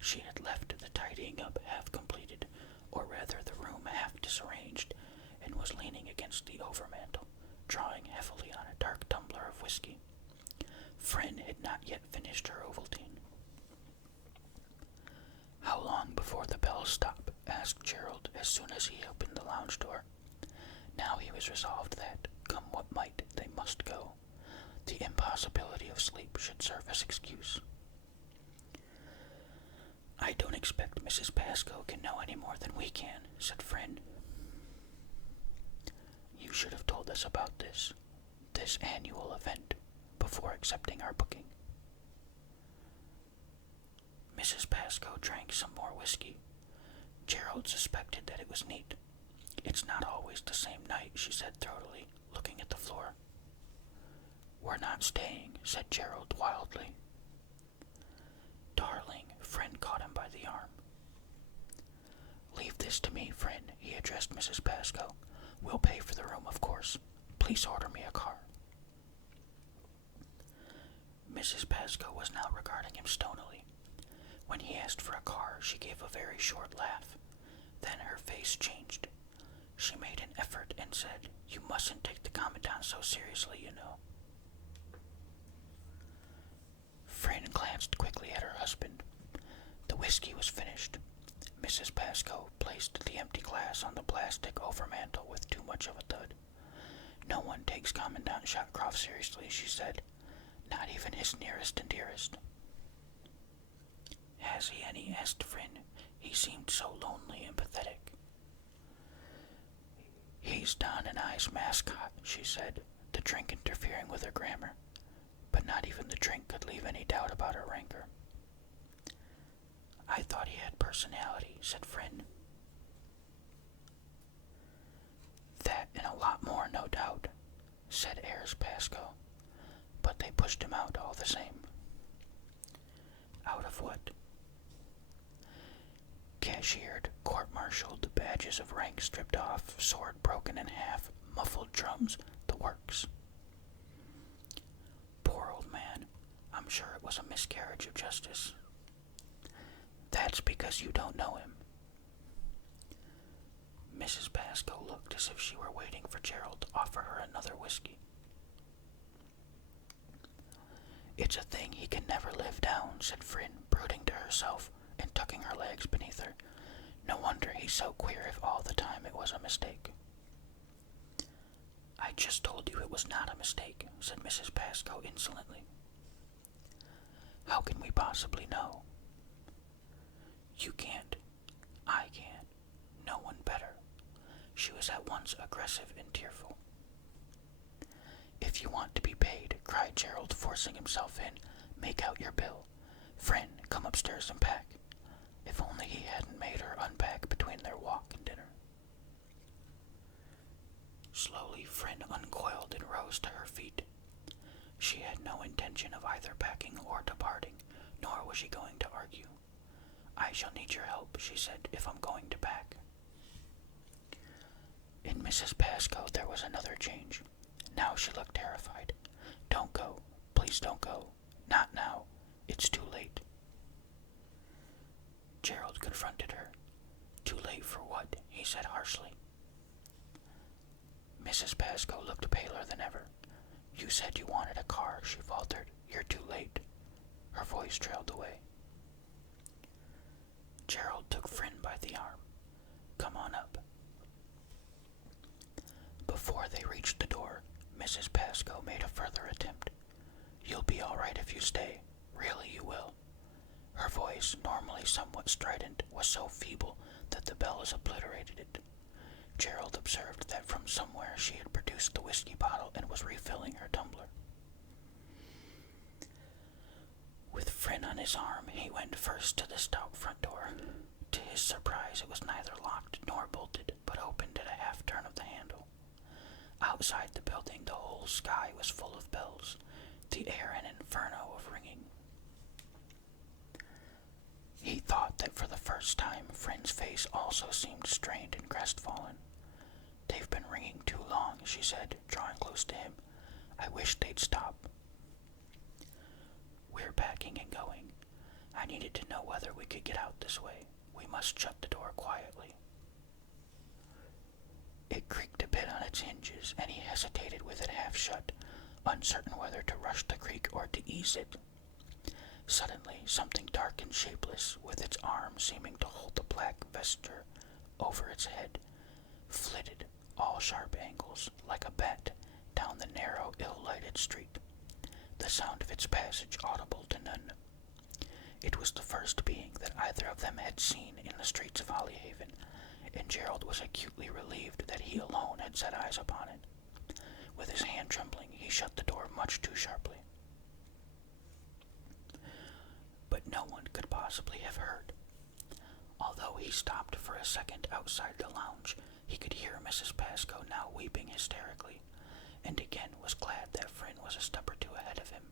She had left the tidying up half completed, or rather the room half disarranged, and was leaning against the overmantel, drawing heavily on a dark tumbler of whiskey. Friend had not yet finished her Ovaltine. "How long before the bells stop?" asked Gerald as soon as he opened the lounge door. Now he was resolved that, come what might, they must go. The impossibility of sleep should serve as excuse. "I don't expect Mrs. Pascoe can know any more than we can," said Friend. "You should have told us about this annual event, before accepting our booking." Mrs. Pascoe drank some more whiskey. Gerald suspected that it was neat. "It's not always the same night," she said throatily, looking at the floor. "We're not staying," said Gerald wildly. "Darling," Friend caught him by the arm. "Leave this to me, Friend," he addressed Mrs. Pascoe. "We'll pay for the room, of course. Please order me a car." Mrs. Pascoe was now regarding him stonily. When he asked for a car, she gave a very short laugh. Then her face changed. She made an effort and said, "You mustn't take the Commandant so seriously, you know." Friend glanced quickly at her husband. The whiskey was finished. Mrs. Pascoe placed the empty glass on the plastic overmantel with too much of a thud. "No one takes Commandant Shotcroft seriously," she said. "Not even his nearest and dearest." "Has he any?" asked Friend. "He seemed so lonely and pathetic." "He's Don and I's mascot," she said, the drink interfering with her grammar. But not even the drink could leave any doubt about her rancor. "I thought he had personality," said Friend. "That and a lot more, no doubt," said Ayres Pascoe. "But they pushed him out all the same." "Out of what?" "Cashiered, court-martialed, badges of rank stripped off, sword broken in half, muffled drums, the works." "Poor old man. I'm sure it was a miscarriage of justice." "That's because you don't know him." Mrs. Pascoe looked as if she were waiting for Gerald to offer her another whiskey. "It's a thing he can never live down," said Friend, brooding to herself and tucking her legs beneath her. "No wonder he's so queer if all the time it was a mistake." "I just told you it was not a mistake," said Mrs. Pascoe insolently. "How can we possibly know?" "You can't. I can. No one better." She was at once aggressive and tearful. "If you want to be paid," cried Gerald, forcing himself in, "make out your bill. Friend, come upstairs and pack." If only he hadn't made her unpack between their walk and dinner. Slowly, Friend uncoiled and rose to her feet. She had no intention of either packing or departing, nor was she going to argue. "I shall need your help," she said, "if I'm going to pack." In Mrs. Pascoe there was another change. Now she looked terrified. "Don't go. Please don't go. Not now. It's too late." Gerald confronted her. "Too late for what?" he said harshly. Mrs. Pascoe looked paler than ever. "You said you wanted a car," she faltered. "You're too late." Her voice trailed away. Gerald took Friend by the arm. "Come on up." Before they reached the door, Mrs. Pascoe made a further attempt. "You'll be all right if you stay. Really you will." Her voice, normally somewhat strident, was so feeble that the bells obliterated it. Gerald observed that from somewhere she had produced the whiskey bottle and was refilling her tumbler. With Friend on his arm, he went first to the stout front door. To his surprise, it was neither locked nor bolted, but opened at a half-turn of the handle. Outside the building, the whole sky was full of bells, the air an inferno of ringing. He thought that for the first time, Friend's face also seemed strained and crestfallen. "They've been ringing too long," she said, drawing close to him. "I wish they'd stop." I needed to know whether we could get out this way. We must shut the door quietly. It creaked a bit on its hinges, and he hesitated with it half shut, uncertain whether to rush the creak or to ease it. Suddenly, something dark and shapeless, with its arm seeming to hold the black vesture over its head, flitted, all sharp angles, like a bat, down the narrow, ill-lighted street, the sound of its passage audible to none. It was the first being that either of them had seen in the streets of Hollyhaven, and Gerald was acutely relieved that he alone had set eyes upon it. With his hand trembling, he shut the door much too sharply. But no one could possibly have heard. Although he stopped for a second outside the lounge, he could hear Mrs. Pascoe now weeping hysterically, and again was glad that Fryn was a step or two ahead of him.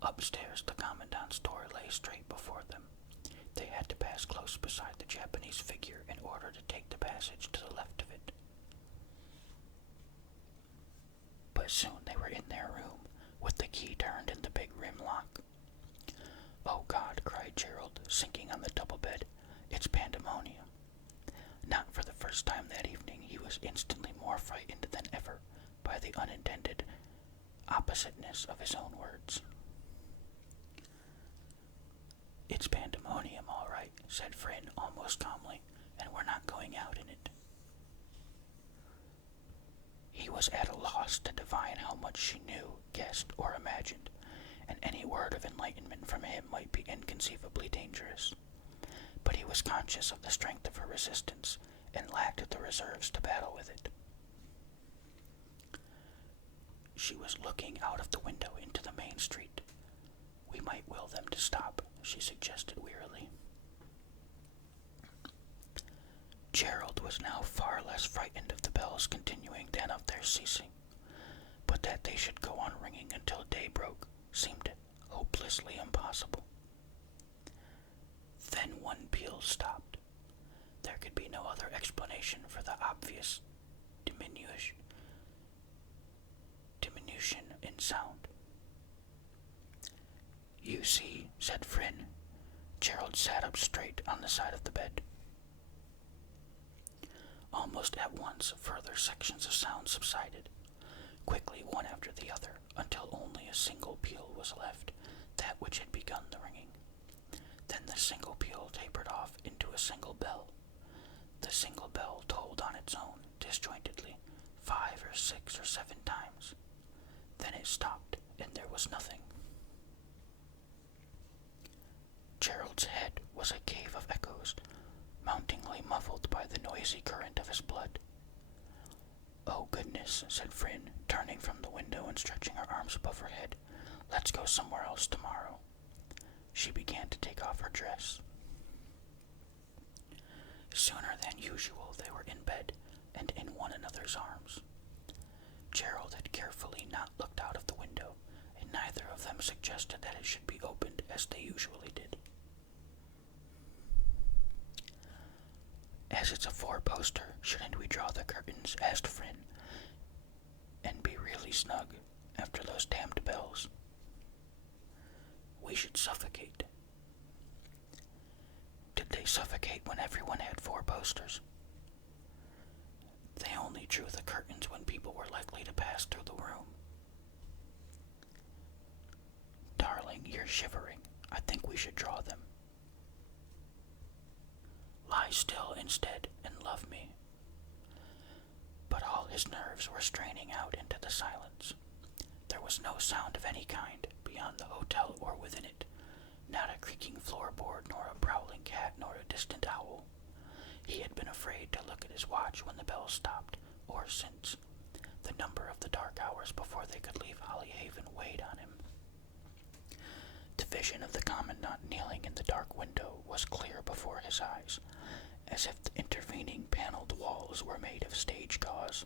Upstairs, the commandant's door lay straight before them. They had to pass close beside the Japanese figure in order to take the passage to the left of it. But soon they were in their room, with the key turned in the big rim lock. "Oh God," cried Gerald, sinking on the double bed, "it's pandemonium." Not for the first time that evening, he was instantly more frightened than ever by the unintended oppositeness of his own words. "It's pandemonium, all right," said Fryn almost calmly, "and we're not going out in it." He was at a loss to divine how much she knew, guessed, or imagined, and any word of enlightenment from him might be inconceivably dangerous. But he was conscious of the strength of her resistance, and lacked the reserves to battle with it. She was looking out of the window into the main street. "We might will them to stop," she suggested wearily. Gerald was now far less frightened of the bells continuing than of their ceasing, but that they should go on ringing until day broke seemed hopelessly impossible. Then one peal stopped. There could be no other explanation for the obvious diminution in sound. "You see," said Fryn. Gerald sat up straight on the side of the bed. Almost at once, further sections of sound subsided, quickly one after the other, until only a single peal was left, that which had begun the ringing. Then the single peal tapered off into a single bell. The single bell tolled on its own, disjointedly, 5 or 6 or 7 times. Then it stopped, and there was nothing. Gerald's head was a cave of echoes, mountingly muffled by the noisy current of his blood. "Oh, goodness," said Fryn, turning from the window and stretching her arms above her head. "Let's go somewhere else tomorrow." She began to take off her dress. Sooner than usual, they were in bed and in one another's arms. Gerald had carefully not looked out of the window, and neither of them suggested that it should be opened as they usually did. "As it's a 4-poster, shouldn't we draw the curtains?" asked Fryn, "and be really snug after those damned bells?" "We should suffocate." Did they suffocate when everyone had 4-posters? They only drew the curtains when people were likely to pass through the room. "Darling, you're shivering. I think we should draw them." "Lie still instead and love me." But all his nerves were straining out into the silence. There was no sound of any kind beyond the hotel or within it, not a creaking floorboard, nor a prowling cat, nor a distant owl. He had been afraid to look at his watch when the bell stopped, or since. The number of the dark hours before they could leave Hollyhaven weighed on him. The vision of the commandant kneeling in the dark window was clear before his eyes, as if the intervening paneled walls were made of stage gauze,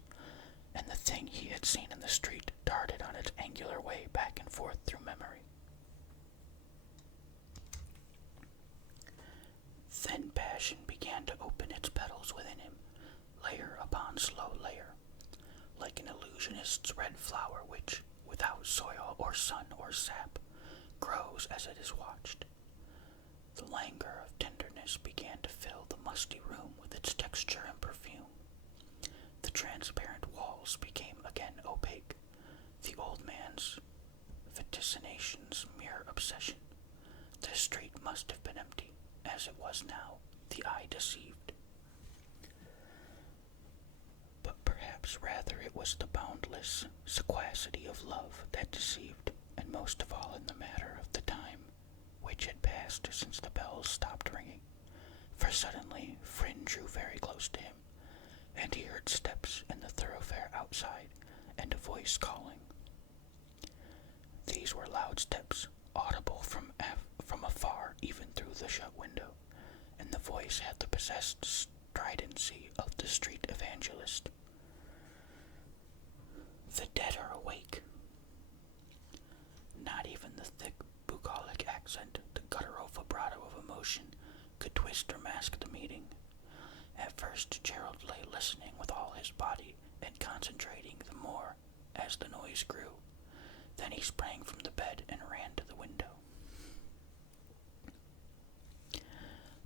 and the thing he had seen in the street darted on its angular way back and forth through memory. Then passion began to open its petals within him, layer upon slow layer, like an illusionist's red flower which, without soil or sun or sap, grows as it is watched. The languor of tenderness began to fill the musty room with its texture and perfume. The transparent walls became again opaque, the old man's vaticinations mere obsession. The street must have been empty, as it was now, the eye deceived. But perhaps rather it was the boundless sequacity of love that deceived, and most of all in the matter of the time which had passed since the bells stopped ringing. For suddenly Fryn drew very close to him, and he heard steps in the thoroughfare outside, and a voice calling. These were loud steps, audible from afar, even through the shut window, and the voice had the possessed stridency of the street evangelist. The dead are awake. Not even the thick, bucolic accent, the guttural vibrato of emotion, could twist or mask the meaning. At first, Gerald lay listening with all his body and concentrating the more as the noise grew. Then he sprang from the bed and ran to the window.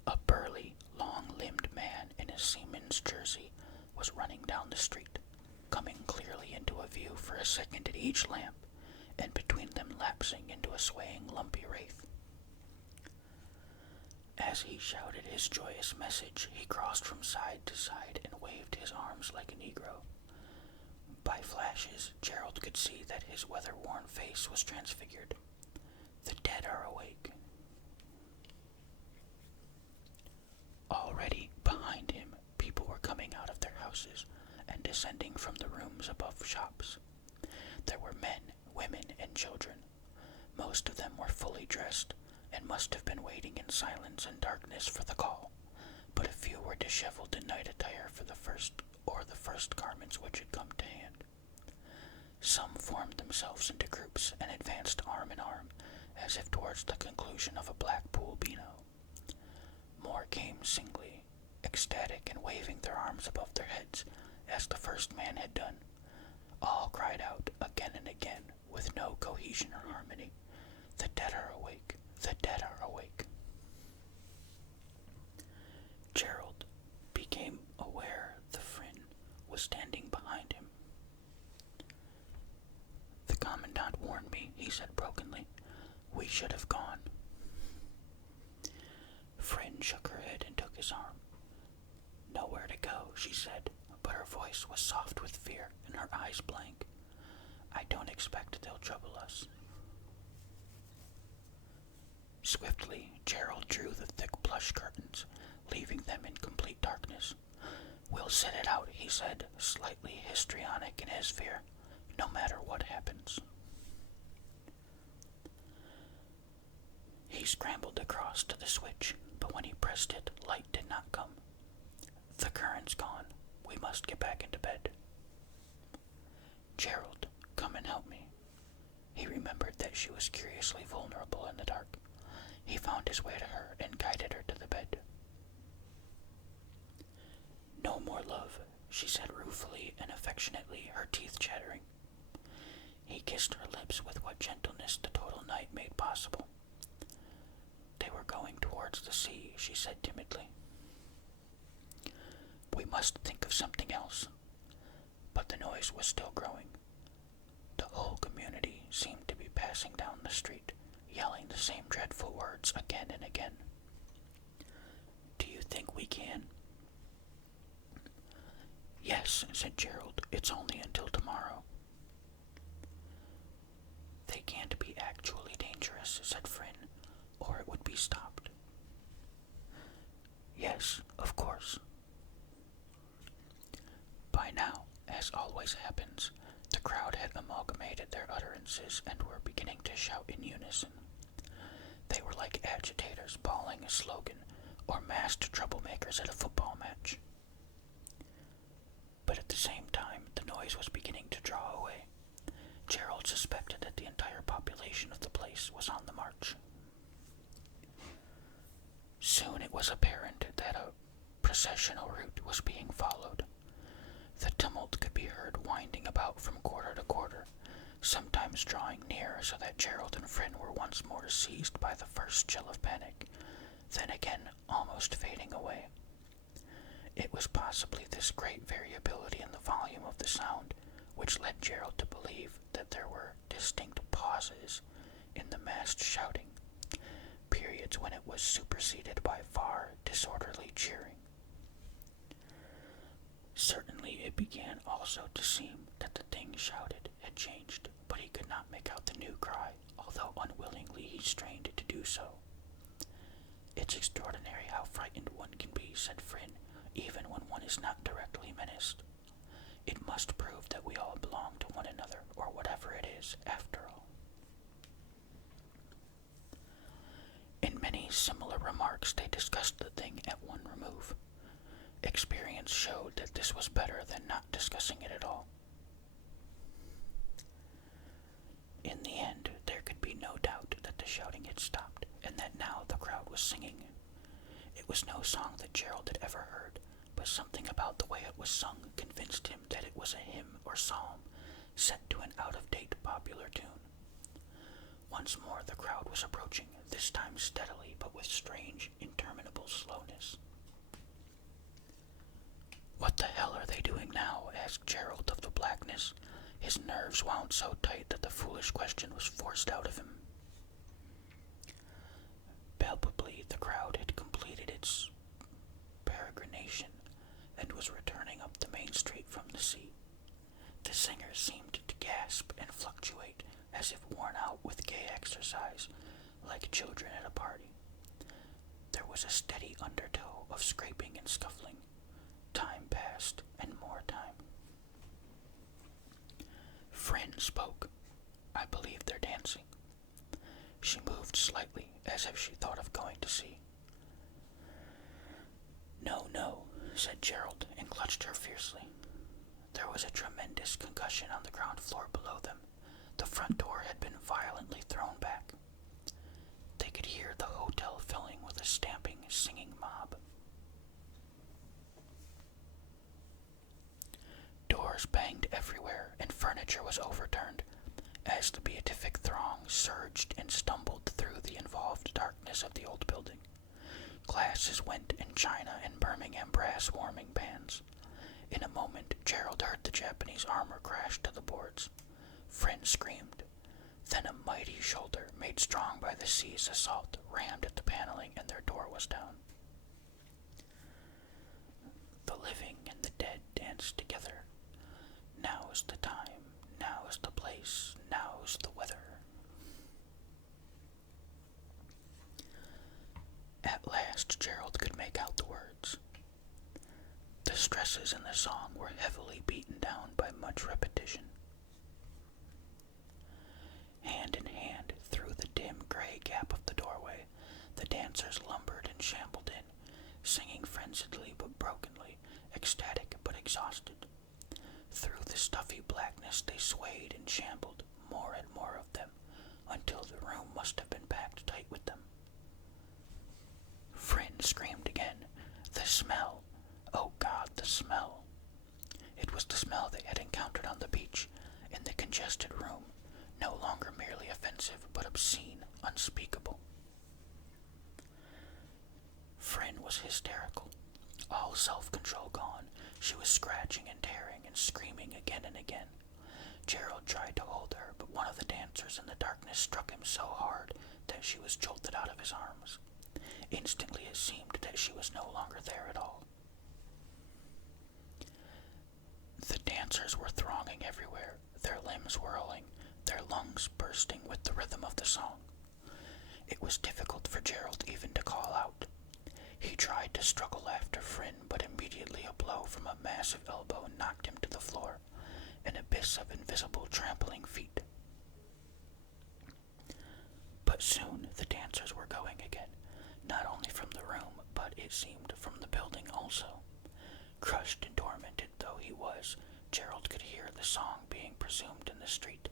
A burly, long-limbed man in a seaman's jersey was running down the street, coming clearly into a view for a second at each lamp, and between them lapsing into a swaying, lumpy wraith. As he shouted his joyous message, he crossed from side to side and waved his arms like a Negro. By flashes, Gerald could see that his weather-worn face was transfigured. The dead are awake. Already, behind him, people were coming out of their houses and descending from the rooms above shops. There were men, women, and children. Most of them were fully dressed, and must have been waiting in silence and darkness for the call, but a few were disheveled in night attire for the first garments which had come to hand. Some formed themselves into groups and advanced arm in arm, as if towards the conclusion of a Blackpool Beano. More came singly, ecstatic and waving their arms above their heads, as the first man had done. All cried out again and again, with no cohesion or harmony, "The dead are awake! The dead are awake!" Gerald became aware the Fryn was standing behind him. "The commandant warned me," he said brokenly. "We should have gone." Fryn shook her head and took his arm. "Nowhere to go," she said, but her voice was soft with fear and her eyes blank. "I don't expect they'll trouble us." Swiftly, Gerald drew the thick plush curtains, leaving them in complete darkness. "We'll sit it out," he said, slightly histrionic in his fear, "no matter what happens." He scrambled across to the switch, but when he pressed it, light did not come. "The current's gone. We must get back into bed." "Gerald, come and help me." He remembered that she was curiously vulnerable in the dark. He found his way to her and guided her to the bed. "No more love," she said ruefully and affectionately, her teeth chattering. He kissed her lips with what gentleness the total night made possible. "They were going towards the sea," she said timidly. "We must think of something else." But the noise was still growing. The whole community seemed to be passing down the street, yelling the same dreadful words again and again. "Do you think we can?" "Yes," said Gerald. "It's only until tomorrow." "They can't be actually dangerous," said Fryn, "or it would be stopped." "Yes, of course." By now, as always happens, the crowd had amalgamated their utterances and were beginning to shout in unison. They were like agitators bawling a slogan, or masked troublemakers at a football match. But at the same time, the noise was beginning to draw away. Gerald suspected that the entire population of the place was on the march. Soon it was apparent that a processional route was being followed. The tumult could be heard winding about from quarter to quarter, sometimes drawing near so that Gerald and Fryn were once more seized by the first chill of panic, then again almost fading away. It was possibly this great variability in the volume of the sound which led Gerald to believe that there were distinct pauses in the massed shouting, periods when it was superseded by far disorderly cheering. Certainly it began also to seem that the thing shouted had changed, but he could not make out the new cry, although unwillingly he strained to do so. "It's extraordinary how frightened one can be," said Fryn, "even when one is not directly menaced. It must prove that we all belong to one another, or whatever it is, after all." In many similar remarks they discussed the thing at one remove. Experience showed that this was better than not discussing it at all. In the end, there could be no doubt that the shouting had stopped, and that now the crowd was singing. It was no song that Gerald had ever heard, but something about the way it was sung convinced him that it was a hymn or psalm set to an out-of-date popular tune. Once more the crowd was approaching, this time steadily but with strange, interminable slowness. "What the hell are they doing now?" asked Gerald of the blackness. His nerves wound so tight that the foolish question was forced out of him. Palpably the crowd had completed its peregrination and was returning up the main street from the sea. The singers seemed to gasp and fluctuate as if worn out with gay exercise, like children at a party. There was a steady undertow of scraping and scuffling. Time passed, and more time. Fryn spoke. "I believe they're dancing." She moved slightly, as if she thought of going to see. "No, no," said Gerald, and clutched her fiercely. There was a tremendous concussion on the ground floor below them. The front door had been violently thrown back. They could hear the hotel filling with a stamping, singing mob. Doors banged everywhere, and furniture was overturned, as the beatific throng surged and stumbled through the involved darkness of the old building. Glasses went, and china and Birmingham brass warming pans. In a moment, Gerald heard the Japanese armor crash to the boards. Fryn screamed. Then a mighty shoulder, made strong by the sea's assault, rammed at the paneling, and their door was down. The living and the dead danced together. Now is the time, now is the place, now is the weather. At last Gerald could make out the words. The stresses in the song were heavily beaten down by much repetition. Hand in hand, through the dim gray gap of the doorway, the dancers lumbered and shambled in, singing frenziedly but brokenly, ecstatic but exhausted. Through the stuffy blackness they swayed and shambled, more and more of them, until the room must have been packed tight with them. Fryn screamed again. The smell! Oh God, the smell! It was the smell they had encountered on the beach, in the congested room, no longer merely offensive, but obscene, unspeakable. Fryn was hysterical. All self-control gone, she was scratching and tearing and screaming again and again. Gerald tried to hold her, but one of the dancers in the darkness struck him so hard that she was jolted out of his arms. Instantly it seemed that she was no longer there at all. The dancers were thronging everywhere, their limbs whirling, their lungs bursting with the rhythm of the song. It was difficult for Gerald even to call out. He tried to struggle after Fryn, but immediately a blow from a massive elbow knocked him to the floor, an abyss of invisible trampling feet. But soon the dancers were going again, not only from the room, but it seemed from the building also. Crushed and tormented though he was, Gerald could hear the song being resumed in the street,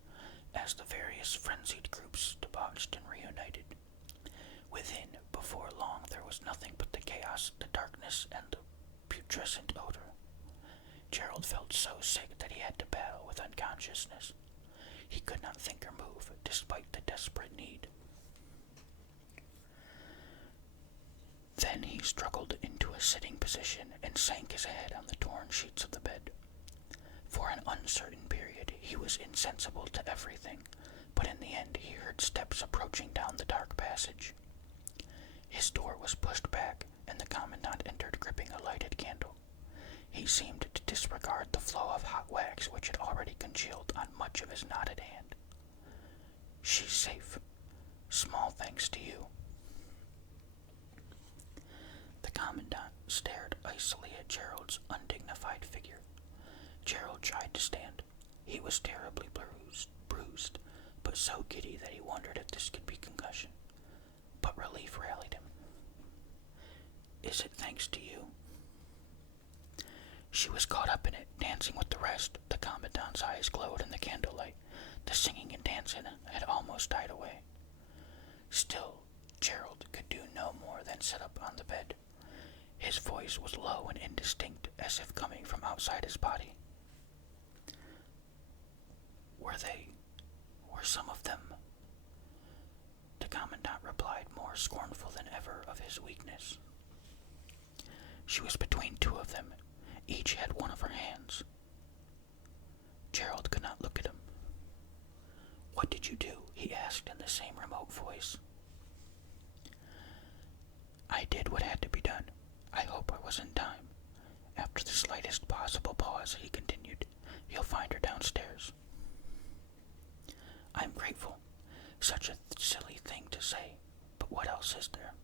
as the various frenzied groups debauched and reunited. Within, before long, there was nothing but the chaos, the darkness, and the putrescent odor. Gerald felt so sick that he had to battle with unconsciousness. He could not think or move, despite the desperate need. Then he struggled into a sitting position and sank his head on the torn sheets of the bed. For an uncertain period he was insensible to everything, but in the end he heard steps approaching down the dark passage. His door was pushed back, and the commandant entered gripping a lighted candle. He seemed to disregard the flow of hot wax which had already congealed on much of his knotted hand. "She's safe. Small thanks to you." The commandant stared icily at Gerald's undignified figure. Gerald tried to stand. He was terribly bruised, but so giddy that he wondered if this could be concussion. But relief rallied him. "Is it thanks to you?" She was caught up in it, dancing with the rest. The commandant's eyes glowed in the candlelight. The singing and dancing had almost died away. Still, Gerald could do no more than sit up on the bed. His voice was low and indistinct, as if coming from outside his body. Were some of them?" The commandant replied, more scornful than ever of his weakness. "She was between two of them. Each had one of her hands." Gerald could not look at him. "What did you do?" he asked in the same remote voice. "I did what had to be done. I hope I was in time." After the slightest possible pause, he continued, "You'll find her downstairs." "I'm grateful. Such a silly thing to say, but what else is there?"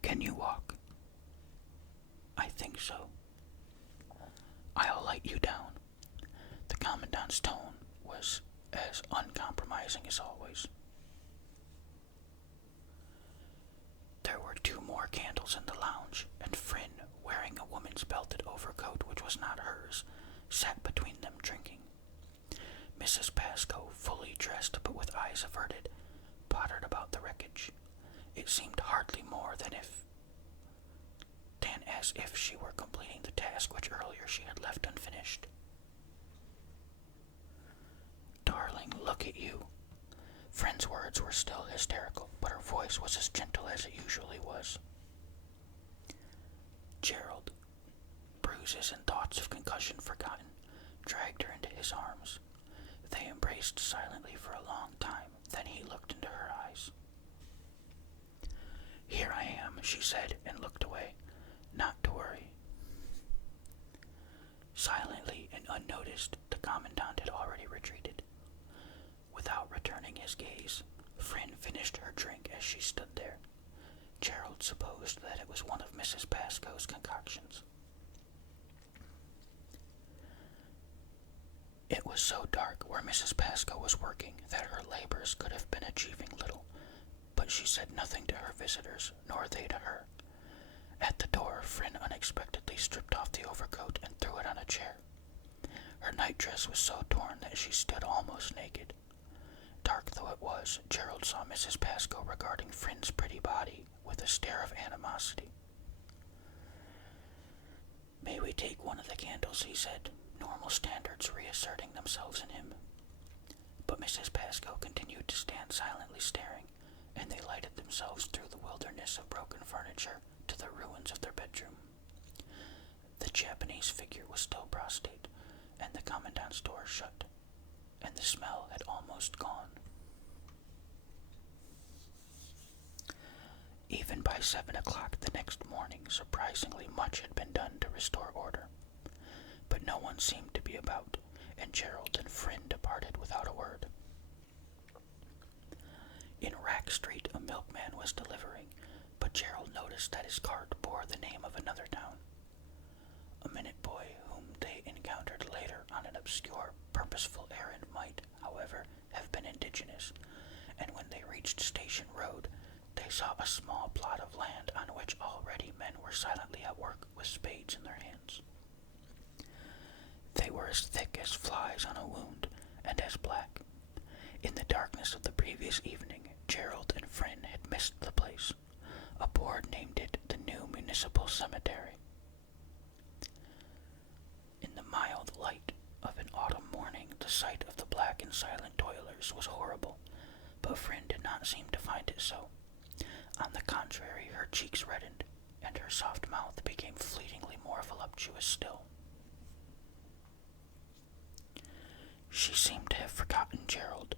"Can you walk?" "I think so." "I'll light you down." The commandant's tone was as uncompromising as always. There were 2 more candles in the lounge, and Fryn, wearing a woman's belted overcoat which was not hers, sat between them drinking. Mrs. Pascoe, fully dressed but with eyes averted, pottered about the wreckage. It seemed hardly more than as if she were completing the task which earlier she had left unfinished. "Darling, look at you." Fryn's words were still hysterical, but her voice was as gentle as it usually was. Gerald, bruises and thoughts of concussion forgotten, dragged her into his arms. They embraced silently for a long time, then he looked into her eyes. "Here I am," she said, and looked away. "Not to worry." Silently and unnoticed, the commandant had already retreated. Without returning his gaze, Fryn finished her drink as she stood there. Gerald supposed that it was one of Mrs. Pascoe's concoctions. It was so dark where Mrs. Pascoe was working that her labors could have been achieving little, but she said nothing to her visitors, nor they to her. At the door, Fryn unexpectedly stripped off the overcoat and threw it on a chair. Her nightdress was so torn that she stood almost naked. Dark though it was, Gerald saw Mrs. Pascoe regarding Fryn's pretty body with a stare of animosity. "May we take one of the candles?" he said, normal standards reasserting themselves in him. But Mrs. Pascoe continued to stand silently staring, and they lighted themselves through the wilderness of broken furniture to the ruins of their bedroom. The Japanese figure was still prostrate, and the commandant's door shut, and the smell had almost gone. Even by 7 o'clock the next morning, surprisingly much had been done to restore order. But no one seemed to be about, and Gerald and Fryn departed without a word. In Rack Street a milkman was delivering, but Gerald noticed that his cart bore the name of another town. A minute boy whom they encountered later on an obscure, purposeful errand might, however, have been indigenous, and when they reached Station Road, they saw a small plot of land on which already men were silently at work with spades in their hands. They were as thick as flies on a wound, and as black. In the darkness of the previous evening, Gerald and Fryn had missed the place. A board named it the New Municipal Cemetery. In the mild light of an autumn morning, the sight of the black and silent toilers was horrible, but Fryn did not seem to find it so. On the contrary, her cheeks reddened, and her soft mouth became fleetingly more voluptuous still. She seemed to have forgotten Gerald,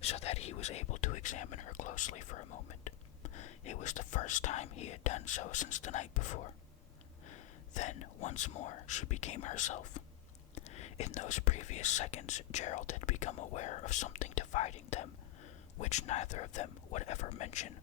so that he was able to examine her closely for a moment. It was the first time he had done so since the night before. Then, once more, she became herself. In those previous seconds, Gerald had become aware of something dividing them, which neither of them would ever mention